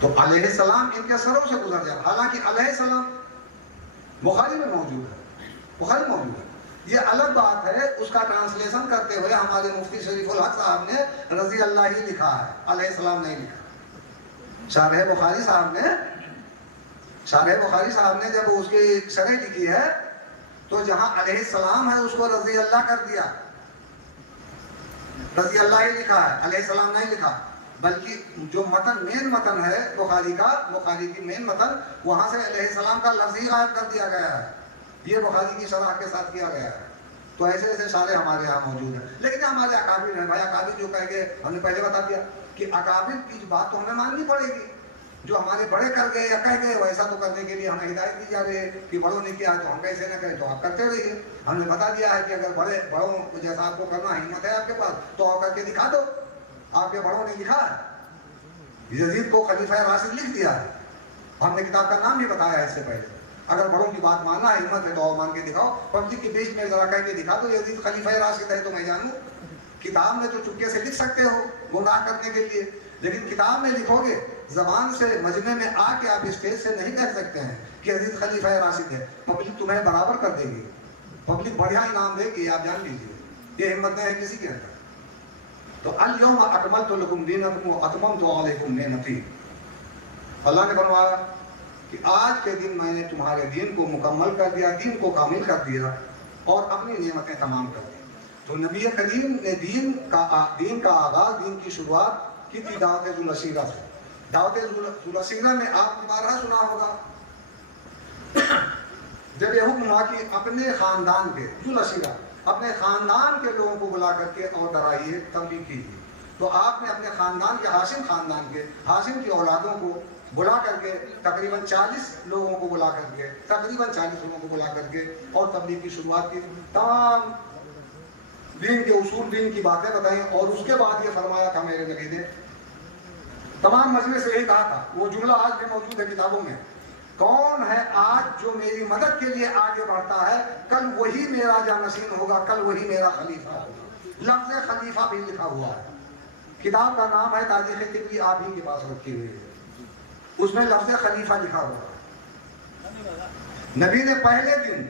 تو علیہ السلام ان کے سروں سے گزر جائے. حالانکہ علیہ السلام بخاری میں موجود ہے، بخاری موجود ہے. یہ الگ بات ہے، اس کا ٹرانسلیشن کرتے ہوئے ہمارے مفتی شریف الحق صاحب نے رضی اللہ ہی لکھا ہے، علیہ السلام نہیں لکھا. شارح بخاری صاحب نے جب اس کی شرح لکھی ہے تو جہاں علیہ السلام ہے اس کو رضی اللہ کر دیا، رضی اللہ ہی لکھا ہے، علیہ السلام نہیں لکھا. بلکہ جو متن، مین متن ہے بخاری کا، بخاری کی مین متن، وہاں سے علیہ السلام کا لفظ ہی غائب کر دیا گیا ہے. یہ بخاری کی شرح کے ساتھ کیا گیا ہے. تو ایسے ایسے سارے ہمارے یہاں موجود ہیں. لیکن ہمارے اکابر ہیں بھائی، اکابر جو کہیں گے، ہم نے پہلے بتا دیا کہ اکابر کی بات تو ہمیں ماننی پڑے گی. جو ہمارے بڑے کر گئے یا کہہ گئے ویسا تو کرنے کے لیے ہمیں ہدایت دی جا رہی ہے کہ بڑوں نے کیا تو ہم کیسے نہ کریں، تو آپ کرتے رہیے. ہم نے بتا دیا ہے کہ اگر بڑوں جیسا آپ کو کرنا ہمت ہے آپ کے پاس تو آپ کر کے دکھا دو. آپ کے بڑوں نے لکھا ہے، یزید کو خلیفہ راشد لکھ دیا ہے. ہم نے کتاب کا نام بھی بتایا ہے اس سے پہلے. اگر بڑوں کی بات ماننا ہے، ہمت ہے تو مان کے دکھاؤ. پبلک کے بیچ میں ذرا کہہ کے دکھا دو یزید خلیفہ راشد ہے تو میں جانوں. کتاب میں تو چپکے سے لکھ سکتے ہو گناہ کرنے کے لیے، لیکن کتاب میں لکھو گے، زبان سے مجمع میں آ کے آپ اسٹیج سے نہیں کہہ سکتے ہیں کہ یزید خلیفہ راشد ہے. پبلک تمہیں برابر کر دے گی، پبلک بڑھیا انعام دے گی، آپ جان لیجیے. یہ ہمت نہیں ہے کسی کے اندر. تو الیوم اکملت لکم دینکم واتممت علیکم نعمتی. اللہ نے فرمایا کہ آج کے دن میں نے تمہارے دین کو مکمل کر دیا، دین کو کامل کر دیا اور اپنی نعمتیں تمام کر دی. تو نبی کریم نے دین کا آغاز، دین کی شروعات کی تھی دعوت ذوالسیرہ سے. دعوت ذوالسیرہ میں آپ نے بارہا سنا ہوگا، جب یہ حکم ہوا کہ اپنے خاندان کے ذوالسیرہ، اپنے خاندان کے لوگوں کو بلا کر کے اور ڈرائیے، تبلیغ کیجیے. تو آپ نے اپنے خاندان کے، ہاشم خاندان کے، ہاشم کی اولادوں کو بلا کر کے تقریباً 40 لوگوں کو بلا کر کے، تقریباً 40 لوگوں کو بلا کر کے اور تبلیغ کی شروعات کی. تمام دین کے اصول، دین کی باتیں بتائیں. اور اس کے بعد یہ فرمایا تھا میرے نبی نے، تمام مجلس سے یہی کہا تھا، وہ جملہ آج بھی موجود ہے کتابوں میں، کون ہے آج جو میری مدد کے لیے آگے بڑھتا ہے، کل وہی میرا جانشین ہوگا، کل وہی میرا خلیفہ ہوگا. لفظ خلیفہ بھی لکھا ہوا ہے. کتاب کا نام ہے تاریخ طبی، آپ ہی کے پاس رکھی ہوئی ہے، اس میں لفظ خلیفہ لکھا ہوا ہے. نبی نے پہلے دن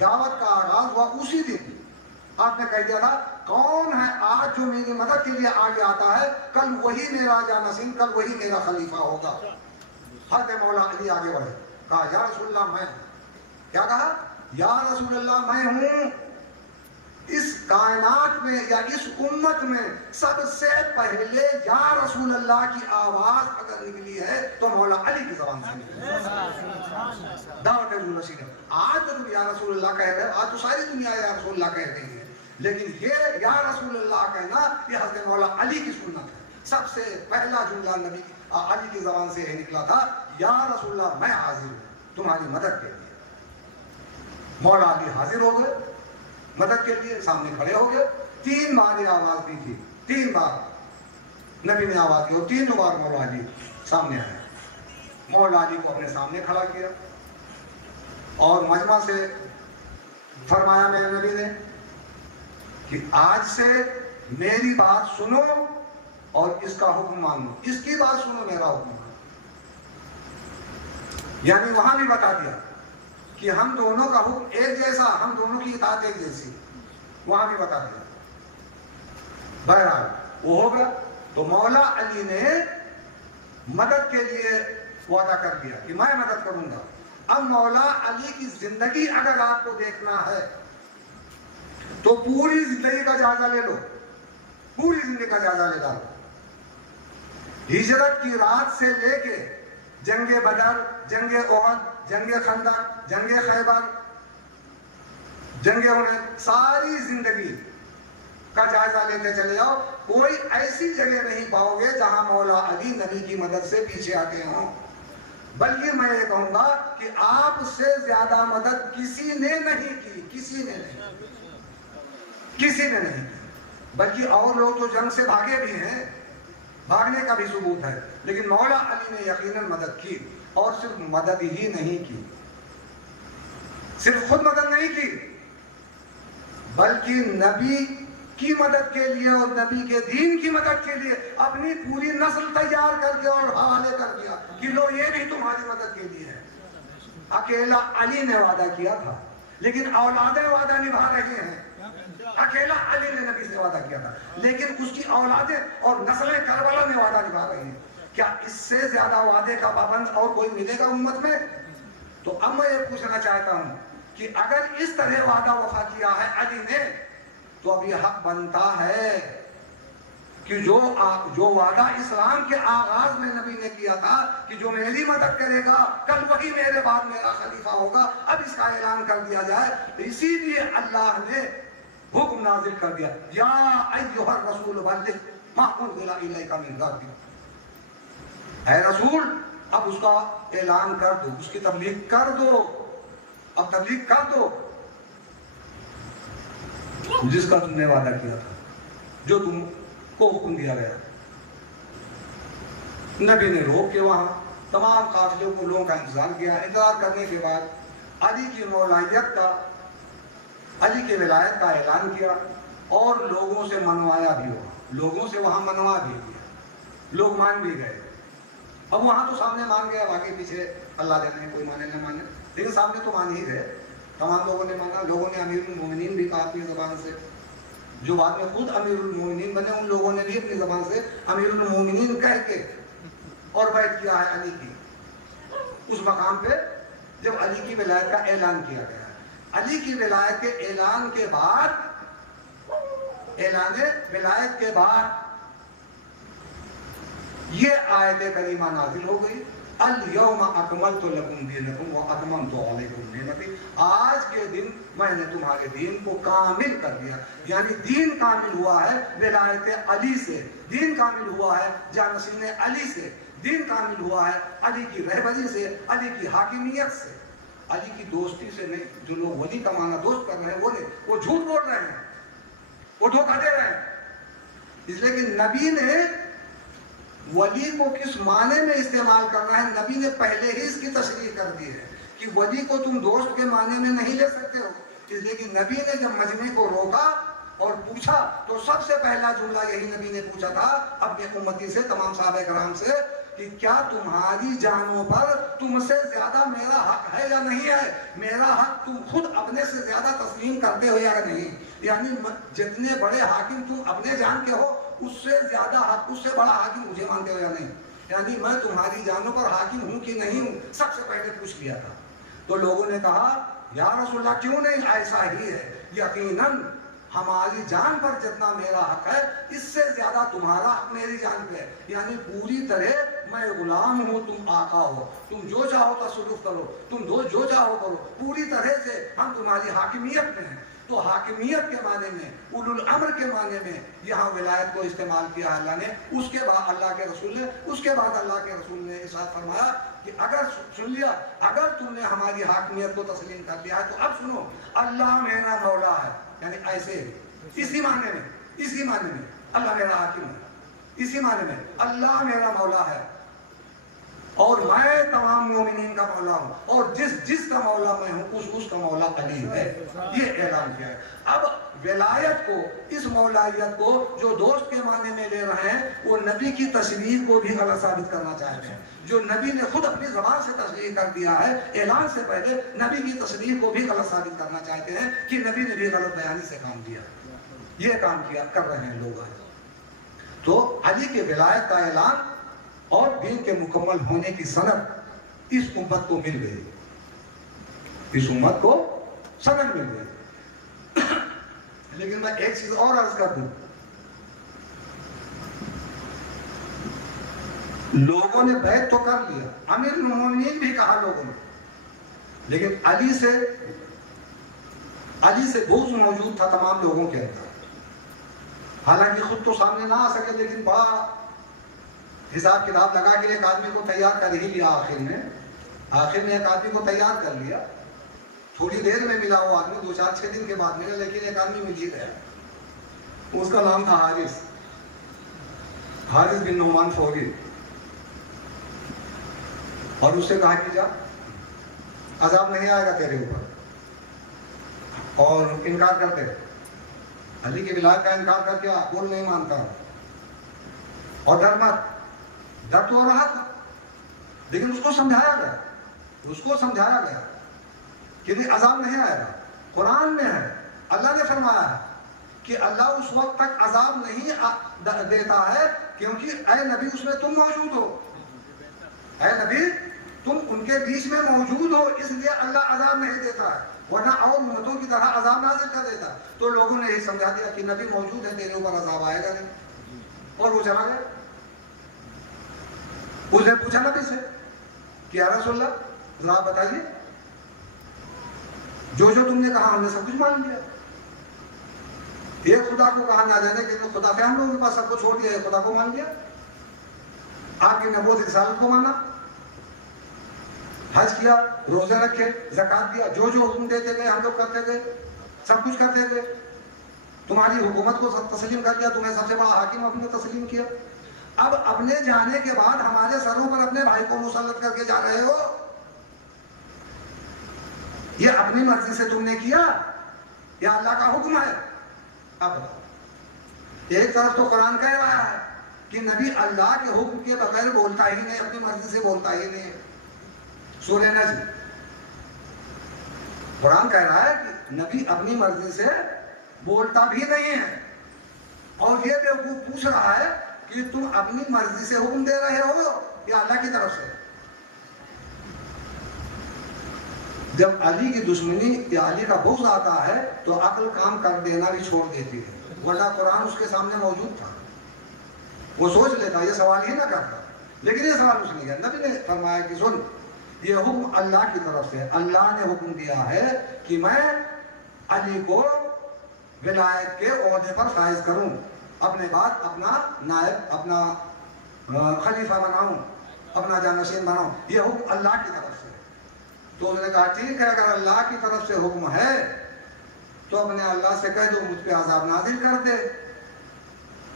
دعوت کا آغاز ہوا، اسی دن آپ نے کہہ دیا تھا کون ہے آج جو میری مدد کے لیے آگے آتا ہے، کل وہی میرا جانشین، کل وہی میرا خلیفہ ہوگا. حضرت مولا علی آگے بڑھے، کہا یا رسول اللہ میں ہوں. کیا کہا؟ یا رسول اللہ میں ہوں. اس کائنات میں یا اس امت میں سب سے پہلے یا رسول اللہ کی آواز اگر نکلی ہے تو مولا علی کی زبان سے نکلی. دعوت ذوالسیرہ. آج تو تم یا رسول اللہ کہہ رہے ہو، آج تو ساری دنیا یا رسول اللہ کہہ رہی ہے، لیکن یہ یا رسول اللہ کہنا یہ حضرت مولا علی کی سنت ہے. سب سے پہلا جملہ نبی علی کی زبان سے یہ نکلا تھا، یا رسول اللہ میں حاضر ہوں تمہاری مدد کے لیے. مولا علی حاضر ہو گئے مدد کے لیے، سامنے کھڑے ہو گئے. 3 بار یہ آواز دی تھی، 3 بار نبی نے آواز دی اور 3 بار مولا علی سامنے آئے. مولا علی کو اپنے سامنے کھڑا کیا اور مجمع سے فرمایا میرے نبی نے کہ آج سے میری بات سنو اور اس کا حکم مانو، اس کی بات سنو، میرا حکم مانو. یعنی وہاں بھی بتا دیا کہ ہم دونوں کا حکم ایک جیسا، ہم دونوں کی اطاعت ایک جیسی، وہاں بھی بتا دیا. بہرحال وہ ہوگا. تو مولا علی نے مدد کے لیے وعدہ کر دیا کہ میں مدد کروں گا. اب مولا علی کی زندگی اگر آپ کو دیکھنا ہے تو پوری زندگی کا جائزہ لے لو، پوری زندگی کا جائزہ لے ڈالو. ہجرت کی رات سے لے کے جنگ بدر، جنگ احد، جنگ خندق، جنگ خیبر، جنگ ہنین، ساری زندگی کا جائزہ لیتے چلے جاؤ، کوئی ایسی جگہ نہیں پاؤ گے جہاں مولا علی نبی کی مدد سے پیچھے آتے ہوں۔ بلکہ میں یہ کہوں گا کہ آپ سے زیادہ مدد کسی نے نہیں کی، کسی نے نہیں کی، بلکہ اور لوگ تو جنگ سے بھاگے بھی ہیں، بھاگنے کا بھی ثبوت ہے، لیکن مولا علی نے یقیناً مدد کی، اور صرف مدد ہی نہیں کی، صرف خود مدد نہیں کی، بلکہ نبی کی مدد کے لیے اور نبی کے دین کی مدد کے لیے اپنی پوری نسل تیار کر کے اور حوالے کر دیا کہ لو یہ بھی تمہاری مدد کے لیے ہے۔ اکیلا علی نے وعدہ کیا تھا، لیکن اولادیں وعدہ نبھا رہی ہیں۔ اکیلا علی نے نبی سے وعدہ کیا تھا، لیکن اس کی اولادیں اور نسلیں کربلا میں وعدہ نبھا رہی ہیں۔ کیا اس سے زیادہ وعدے کا پابند اور کوئی ملے گا امت میں؟ تو اب میں یہ پوچھنا چاہتا ہوں کہ اگر اس طرح وعدہ وفا کیا ہے علی نے، تو اب یہ حق بنتا ہے کہ جو وعدہ اسلام کے آغاز میں نبی نے کیا تھا کہ جو میری مدد کرے گا کل وہی میرے بعد میرا خلیفہ ہوگا، اب اس کا اعلان کر دیا جائے۔ اسی لیے اللہ نے حکم نازل کر دیا، یا ایھا الرسول بلغ ما انزل الیک من ربک، اے رسول اب اس کا اعلان کر دو، اس کی تبلیغ کر دو، اب تبلیغ کر دو جس کا تم نے وعدہ کیا تھا، جو تم کو حکم دیا گیا۔ نبی نے روک کے وہاں تمام قافلوں کو لوگوں کا انتظار کیا، انتظار کرنے کے بعد علی کی مولائیت کا، علی کے ولایت کا اعلان کیا، اور لوگوں سے منوایا بھی ہوا، لوگوں سے وہاں منوا بھی گیا، لوگ مان بھی گئے۔ اب وہاں تو سامنے مان گیا، باقی پیچھے اللہ جانے کوئی مانے نہ مانے، لیکن سامنے تو مان ہی گئے، تمام لوگوں نے مانا۔ لوگوں نے امیر المومنین بھی کہا اپنی زبان سے، جو بعد میں خود امیر المومنین بنے، ان لوگوں نے بھی اپنی زبان سے امیر المومنین کہہ کے اور بیعت کیا ہے علی کی اس مقام پہ جب علی کی ولایت کا اعلان کیا گیا۔ علی کی ولایت کے اعلان کے بعد، اعلان ولایت کے بعد یہ آیت کریمہ نازل ہو گئی، الیوم اکملت لکم دینکم واتممت علیکم نعمتی، آج کے دن میں نے تمہارے دین کو کامل کر دیا۔ یعنی دین کامل ہوا ہے ولایت علی سے، دین کامل ہوا ہے جانشین علی سے، دین کامل ہوا ہے علی کی رہبری سے، علی کی حاکمیت سے، علی کی دوستی سے نہیں۔ جو لوگ ولی کا معنی دوست کر رہے ہیں وہ نہیں، وہ جھوٹ بول رہے ہیں، وہ دھوکہ دے رہے ہیں۔ اس لیے کہ نبی نے ولی کو کس معنی میں استعمال کرنا ہے، نبی نے پہلے ہی اس کی تشریح کر دی ہے کہ ولی کو تم دوست کے معنی میں نہیں لے سکتے ہو۔ اس لیے کہ نبی نے جب مجمع کو روکا اور پوچھا تو سب سے پہلا جملہ یہی نبی نے پوچھا تھا اپنے امتی سے، تمام صحابہ کرام سے، کہ کیا تمہاری جانوں پر تم سے زیادہ میرا حق ہے یا نہیں ہے؟ میرا حق تم خود اپنے سے زیادہ تسلیم کرتے ہو یا نہیں؟ یعنی جتنے بڑے حاکم تم اپنے جان کے ہو، اس سے زیادہ حق، اس سے بڑا حاکم مجھے مانتے ہو یا نہیں؟ یعنی میں تمہاری جانوں پر حاکم ہوں کہ نہیں ہوں، سب سے پہلے پوچھ لیا تھا۔ تو لوگوں نے کہا یا رسول اللہ کیوں نہیں، ایسا ہی ہے، یقیناً ہماری جان پر جتنا میرا حق ہے اس سے زیادہ تمہارا حق میری جان پہ ہے۔ یعنی پوری طرح میں غلام ہوں، تم آقا ہو، تم جو چاہو تصرف کرو، تم جو چاہو کرو، پوری طرح سے ہم تمہاری حاکمیت میں ہیں۔ تو حاکمیت کے معنی میں، اولو الامر کے معنی میں یہاں ولایت کو استعمال کیا اللہ نے۔ اس کے بعد اللہ کے رسول نے ارشاد فرمایا کہ اگر سن لیا، اگر تم نے ہماری حاکمیت کو تسلیم کر لیا ہے تو اب سنو، اللہ میرا مولا ہے۔ یعنی ایسے اسی معنی میں اللہ میرا حاکم ہے، اسی معنی میں اللہ میرا مولا ہے اور میں تمام مومنین کا مولا ہوں، اور جس کا مولا میں ہوں اس کا مولا علی ہے۔ یہ اعلان کیا ہے۔ اب ولایت کو، اس مولایت کو جو دوست کے معنی میں لے رہے ہیں، وہ نبی کی تشریح کو بھی غلط ثابت کرنا چاہتے ہیں۔ جو نبی نے خود اپنی زبان سے تشریح کر دیا ہے اعلان سے پہلے، نبی کی تشریح کو بھی غلط ثابت کرنا چاہتے ہیں کہ نبی نے بھی غلط بیانی سے کام کیا۔ یہ کام کر رہے ہیں لوگ۔ تو علی کے ولایت کا اعلان اور دین کے مکمل ہونے کی سند اس امت کو مل گئی، اس امت کو سند مل گئی۔ لیکن میں ایک چیز اور عرض کر دوں، لوگوں نے بیعت تو کر لیا، امیر المومنین بھی کہا لوگوں نے، لیکن علی سے بغض موجود تھا تمام لوگوں کے اندر. حالانکہ خود تو سامنے نہ آ سکے، لیکن بڑا حساب کتاب لگا کے ایک آدمی کو تیار کر ہی لیا. آخر میں ایک آدمی کو تیار کر لیا. تھوڑی دیر میں ملا وہ آدمی، 2-4-6 دن کے بعد ملا، لیکن ایک آدمی مل ہی گیا. اس کا نام تھا حارث بن نعمان فوری. اور اس سے کہا کہ جا، عذاب نہیں آئے گا تیرے اوپر. اور انکار کرتے، علی کی ولایت کا انکار کر کے بول نہیں مانتا. اور ڈر تو ہو رہا تھا، لیکن اس کو سمجھایا گیا کہ نہیں، عذاب نہیں آئے گا. قرآن میں ہے، اللہ نے فرمایا ہے کہ اللہ اس وقت تک عذاب نہیں دیتا ہے کیونکہ اے نبی اس میں تم موجود ہو. اے نبی تم ان کے بیچ میں موجود ہو، اس لیے اللہ عذاب نہیں دیتا ہے، ورنہ اور امتوں کی طرح عذاب نازل کر دیتا. تو لوگوں نے یہی سمجھا دیا کہ نبی موجود ہے، تیرے اوپر عذاب آئے گا نہیں. اور وہ چلا گیا. اس نے پوچھا نبی سے کہ یا رسول اللہ ذرا بتائیے، جو تم نے کہا ہم نے سب کچھ مان لیا. ایک خدا کو کہا نہ جانے کہ خدا سے ہم لوگوں کے پاس سب کو چھوڑ دیا، ایک خدا کو مان لیا. آپ کی نبوت رسالت کو مانا، حج کیا، روزے رکھے، زکات دیا، جو حکم دیتے گئے ہم لوگ کرتے گئے، سب کچھ کرتے گئے. تمہاری حکومت کو تسلیم کر دیا، تمہیں سب سے بڑا حاکم اپنے تسلیم کیا. اب اپنے جانے کے بعد ہمارے سروں پر اپنے بھائی کو مسلط کر کے جا رہے ہو. یہ اپنی مرضی سے تم نے کیا یا اللہ کا حکم ہے؟ اب ایک طرف تو قرآن کہہ رہا ہے کہ نبی اللہ کے حکم کے بغیر بولتا ہی نہیں، اپنی مرضی سے بولتا ہی نہیں. سورہ نجم قرآن کہہ رہا ہے کہ نبی اپنی مرضی سے بولتا بھی نہیں ہے. اور یہ بیوقوف پوچھ رہا ہے کہ تم اپنی مرضی سے حکم دے رہے ہو یا اللہ کی طرف سے. جب علی کی دشمنی یا علی کا بغض آتا ہے تو عقل کام کر دینا بھی چھوڑ دیتی ہے، ورنہ قرآن اس کے سامنے موجود تھا. وہ سوچ لیتا، یہ سوال ہی نہ کرتا. لیکن یہ سوال اس نے کیا. نبی نے فرمایا کہ سن، یہ حکم اللہ کی طرف سے، اللہ نے حکم دیا ہے کہ میں علی کو ولایت کے عہدے پر فائز کروں، اپنے بعد اپنا نائب، اپنا خلیفہ بناؤں، اپنا جانشین بناؤں. یہ حکم اللہ کی طرف سے. تو اس نے کہا ٹھیک ہے، اگر اللہ کی طرف سے حکم ہے تو اپنے اللہ سے کہہ دو مجھ پہ عذاب نازل کر دے.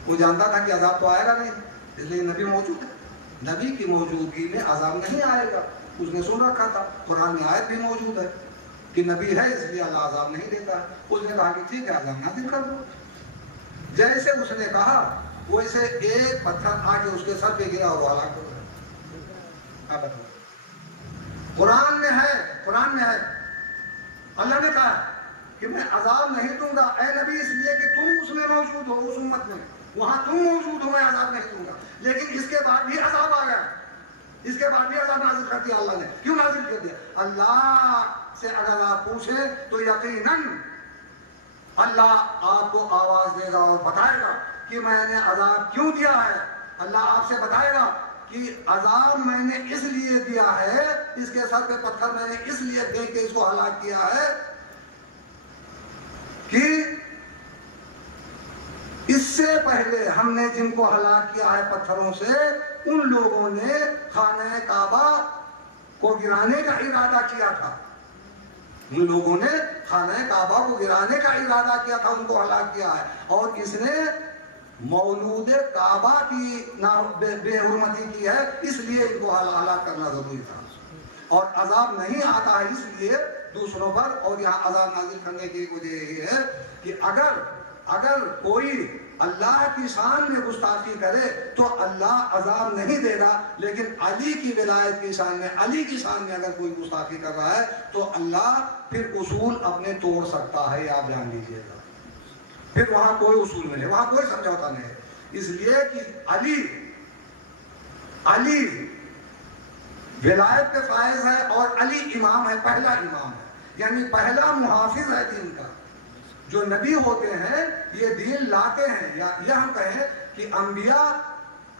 وہ جانتا تھا کہ عذاب تو آئے گا نہیں، اس لیے نبی موجود ہے، نبی کی موجودگی میں عذاب نہیں آئے گا. اس نے سن رکھا تھا، قرآن میں آیت بھی موجود ہے کہ نبی ہے اس لیے اللہ عذاب نہیں دیتا ہے. اس نے کہا کہ ٹھیک ہے، عذاب نازل کر دو. جیسے اس نے کہا ویسے ایک پتھر آ کے اس کے سر پہ گرا اور وہ ہلاک ہو گیا. اب بتاؤ، قرآن میں ہے اللہ نے کہا کہ میں عذاب نہیں دوں گا اے نبی، اس لیے کہ تم اس میں موجود ہو، اس امت میں، وہاں تم موجود ہو، میں عذاب نہیں دوں گا. لیکن اس کے بعد بھی عذاب آ گیا، اس کے بعد بھی عذاب نازل کر دیا اللہ نے. کیوں نازل کر دیا؟ اللہ سے اگر آپ پوچھیں تو یقیناً اللہ آپ کو آواز دے گا اور بتائے گا کہ میں نے عذاب کیوں دیا ہے. اللہ آپ سے بتائے گا کہ عذاب میں نے اس لیے دیا ہے، اس کے سر پہ پتھر میں نے اس لیے پھینک کے اس کو ہلاک کیا ہے کہ اس سے پہلے ہم نے جن کو ہلاک کیا ہے پتھروں سے، ان لوگوں نے خانہ کعبہ کو گرانے کا ارادہ کیا تھا. ان لوگوں نے خانہ کعبہ کو گرانے کا ارادہ کیا تھا، ان کو ہلاک کیا ہے. اور اس نے مولود کعبہ کی بے حرمتی کی ہے، اس لیے ان کو ہلاک کرنا ضروری تھا. اور عذاب نہیں آتا ہے اس لیے دوسروں پر. اور یہاں عذاب نازل کرنے کی وجہ یہ ہے کہ اگر کوئی اللہ کی شان میں گستاخی کرے تو اللہ عذاب نہیں دے گا، لیکن علی کی ولایت کی شان میں، علی کی شان میں اگر کوئی گستاخی کر رہا ہے تو اللہ پھر اصول اپنے توڑ سکتا ہے. آپ جان لیجیے گا، پھر وہاں کوئی اصول نہیں، وہاں کوئی سمجھوتا نہیں ہے. اس لیے کہ علی ولایت پہ فائز ہے اور علی امام ہے، پہلا امام ہے، یعنی پہلا محافظ ہے دین کا. جو نبی ہوتے ہیں یہ دین لاتے ہیں، یا ہم کہیں کہ انبیاء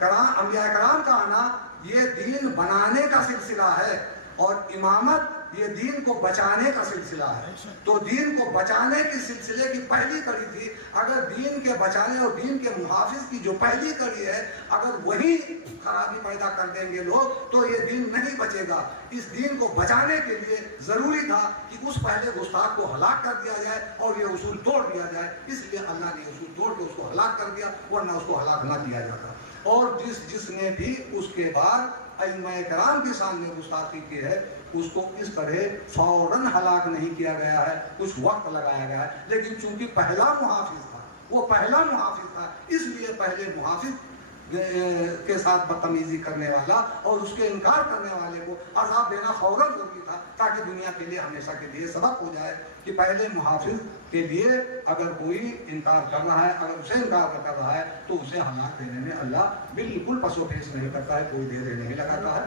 انبیاء کرام کا آنا یہ دین بنانے کا سلسلہ ہے، اور امامت یہ دین کو بچانے کا سلسلہ ہے۔ تو دین کو بچانے کے سلسلے کی پہلی کڑی تھی، اگر دین کے بچانے اور دین کے محافظ کی جو پہلی کڑی ہے اگر وہی خرابی پیدا کر دیں گے لوگ تو یہ دین نہیں بچے گا۔ اس دین کو بچانے کے لیے ضروری تھا کہ اس پہلے گستاخ کو ہلاک کر دیا جائے اور یہ اصول توڑ دیا جائے، اس لیے اللہ نے اصول توڑ کے اس کو ہلاک کر دیا، ورنہ اس کو ہلاک نہ کیا جاتا۔ اور جس نے بھی اس کے بعد ائمہ کرام کے سامنے گستاخی کی ہے اس کو اس طرح فوراً ہلاک نہیں کیا گیا ہے، کچھ وقت لگایا گیا ہے، لیکن چونکہ پہلا محافظ تھا، وہ پہلا محافظ تھا، اس لیے پہلے محافظ کے ساتھ بدتمیزی کرنے والا اور اس کے انکار کرنے والے کو عذاب دینا فوراً ضروری تھا، تاکہ دنیا کے لیے ہمیشہ کے لیے سبق ہو جائے کہ پہلے محافظ کے لیے اگر کوئی انکار کر رہا ہے، اگر اسے انکار کر رہا ہے تو اسے ہلاک دینے میں اللہ بالکل پس و پیش نہیں کرتا ہے، کوئی دیر نہیں لگاتا ہے۔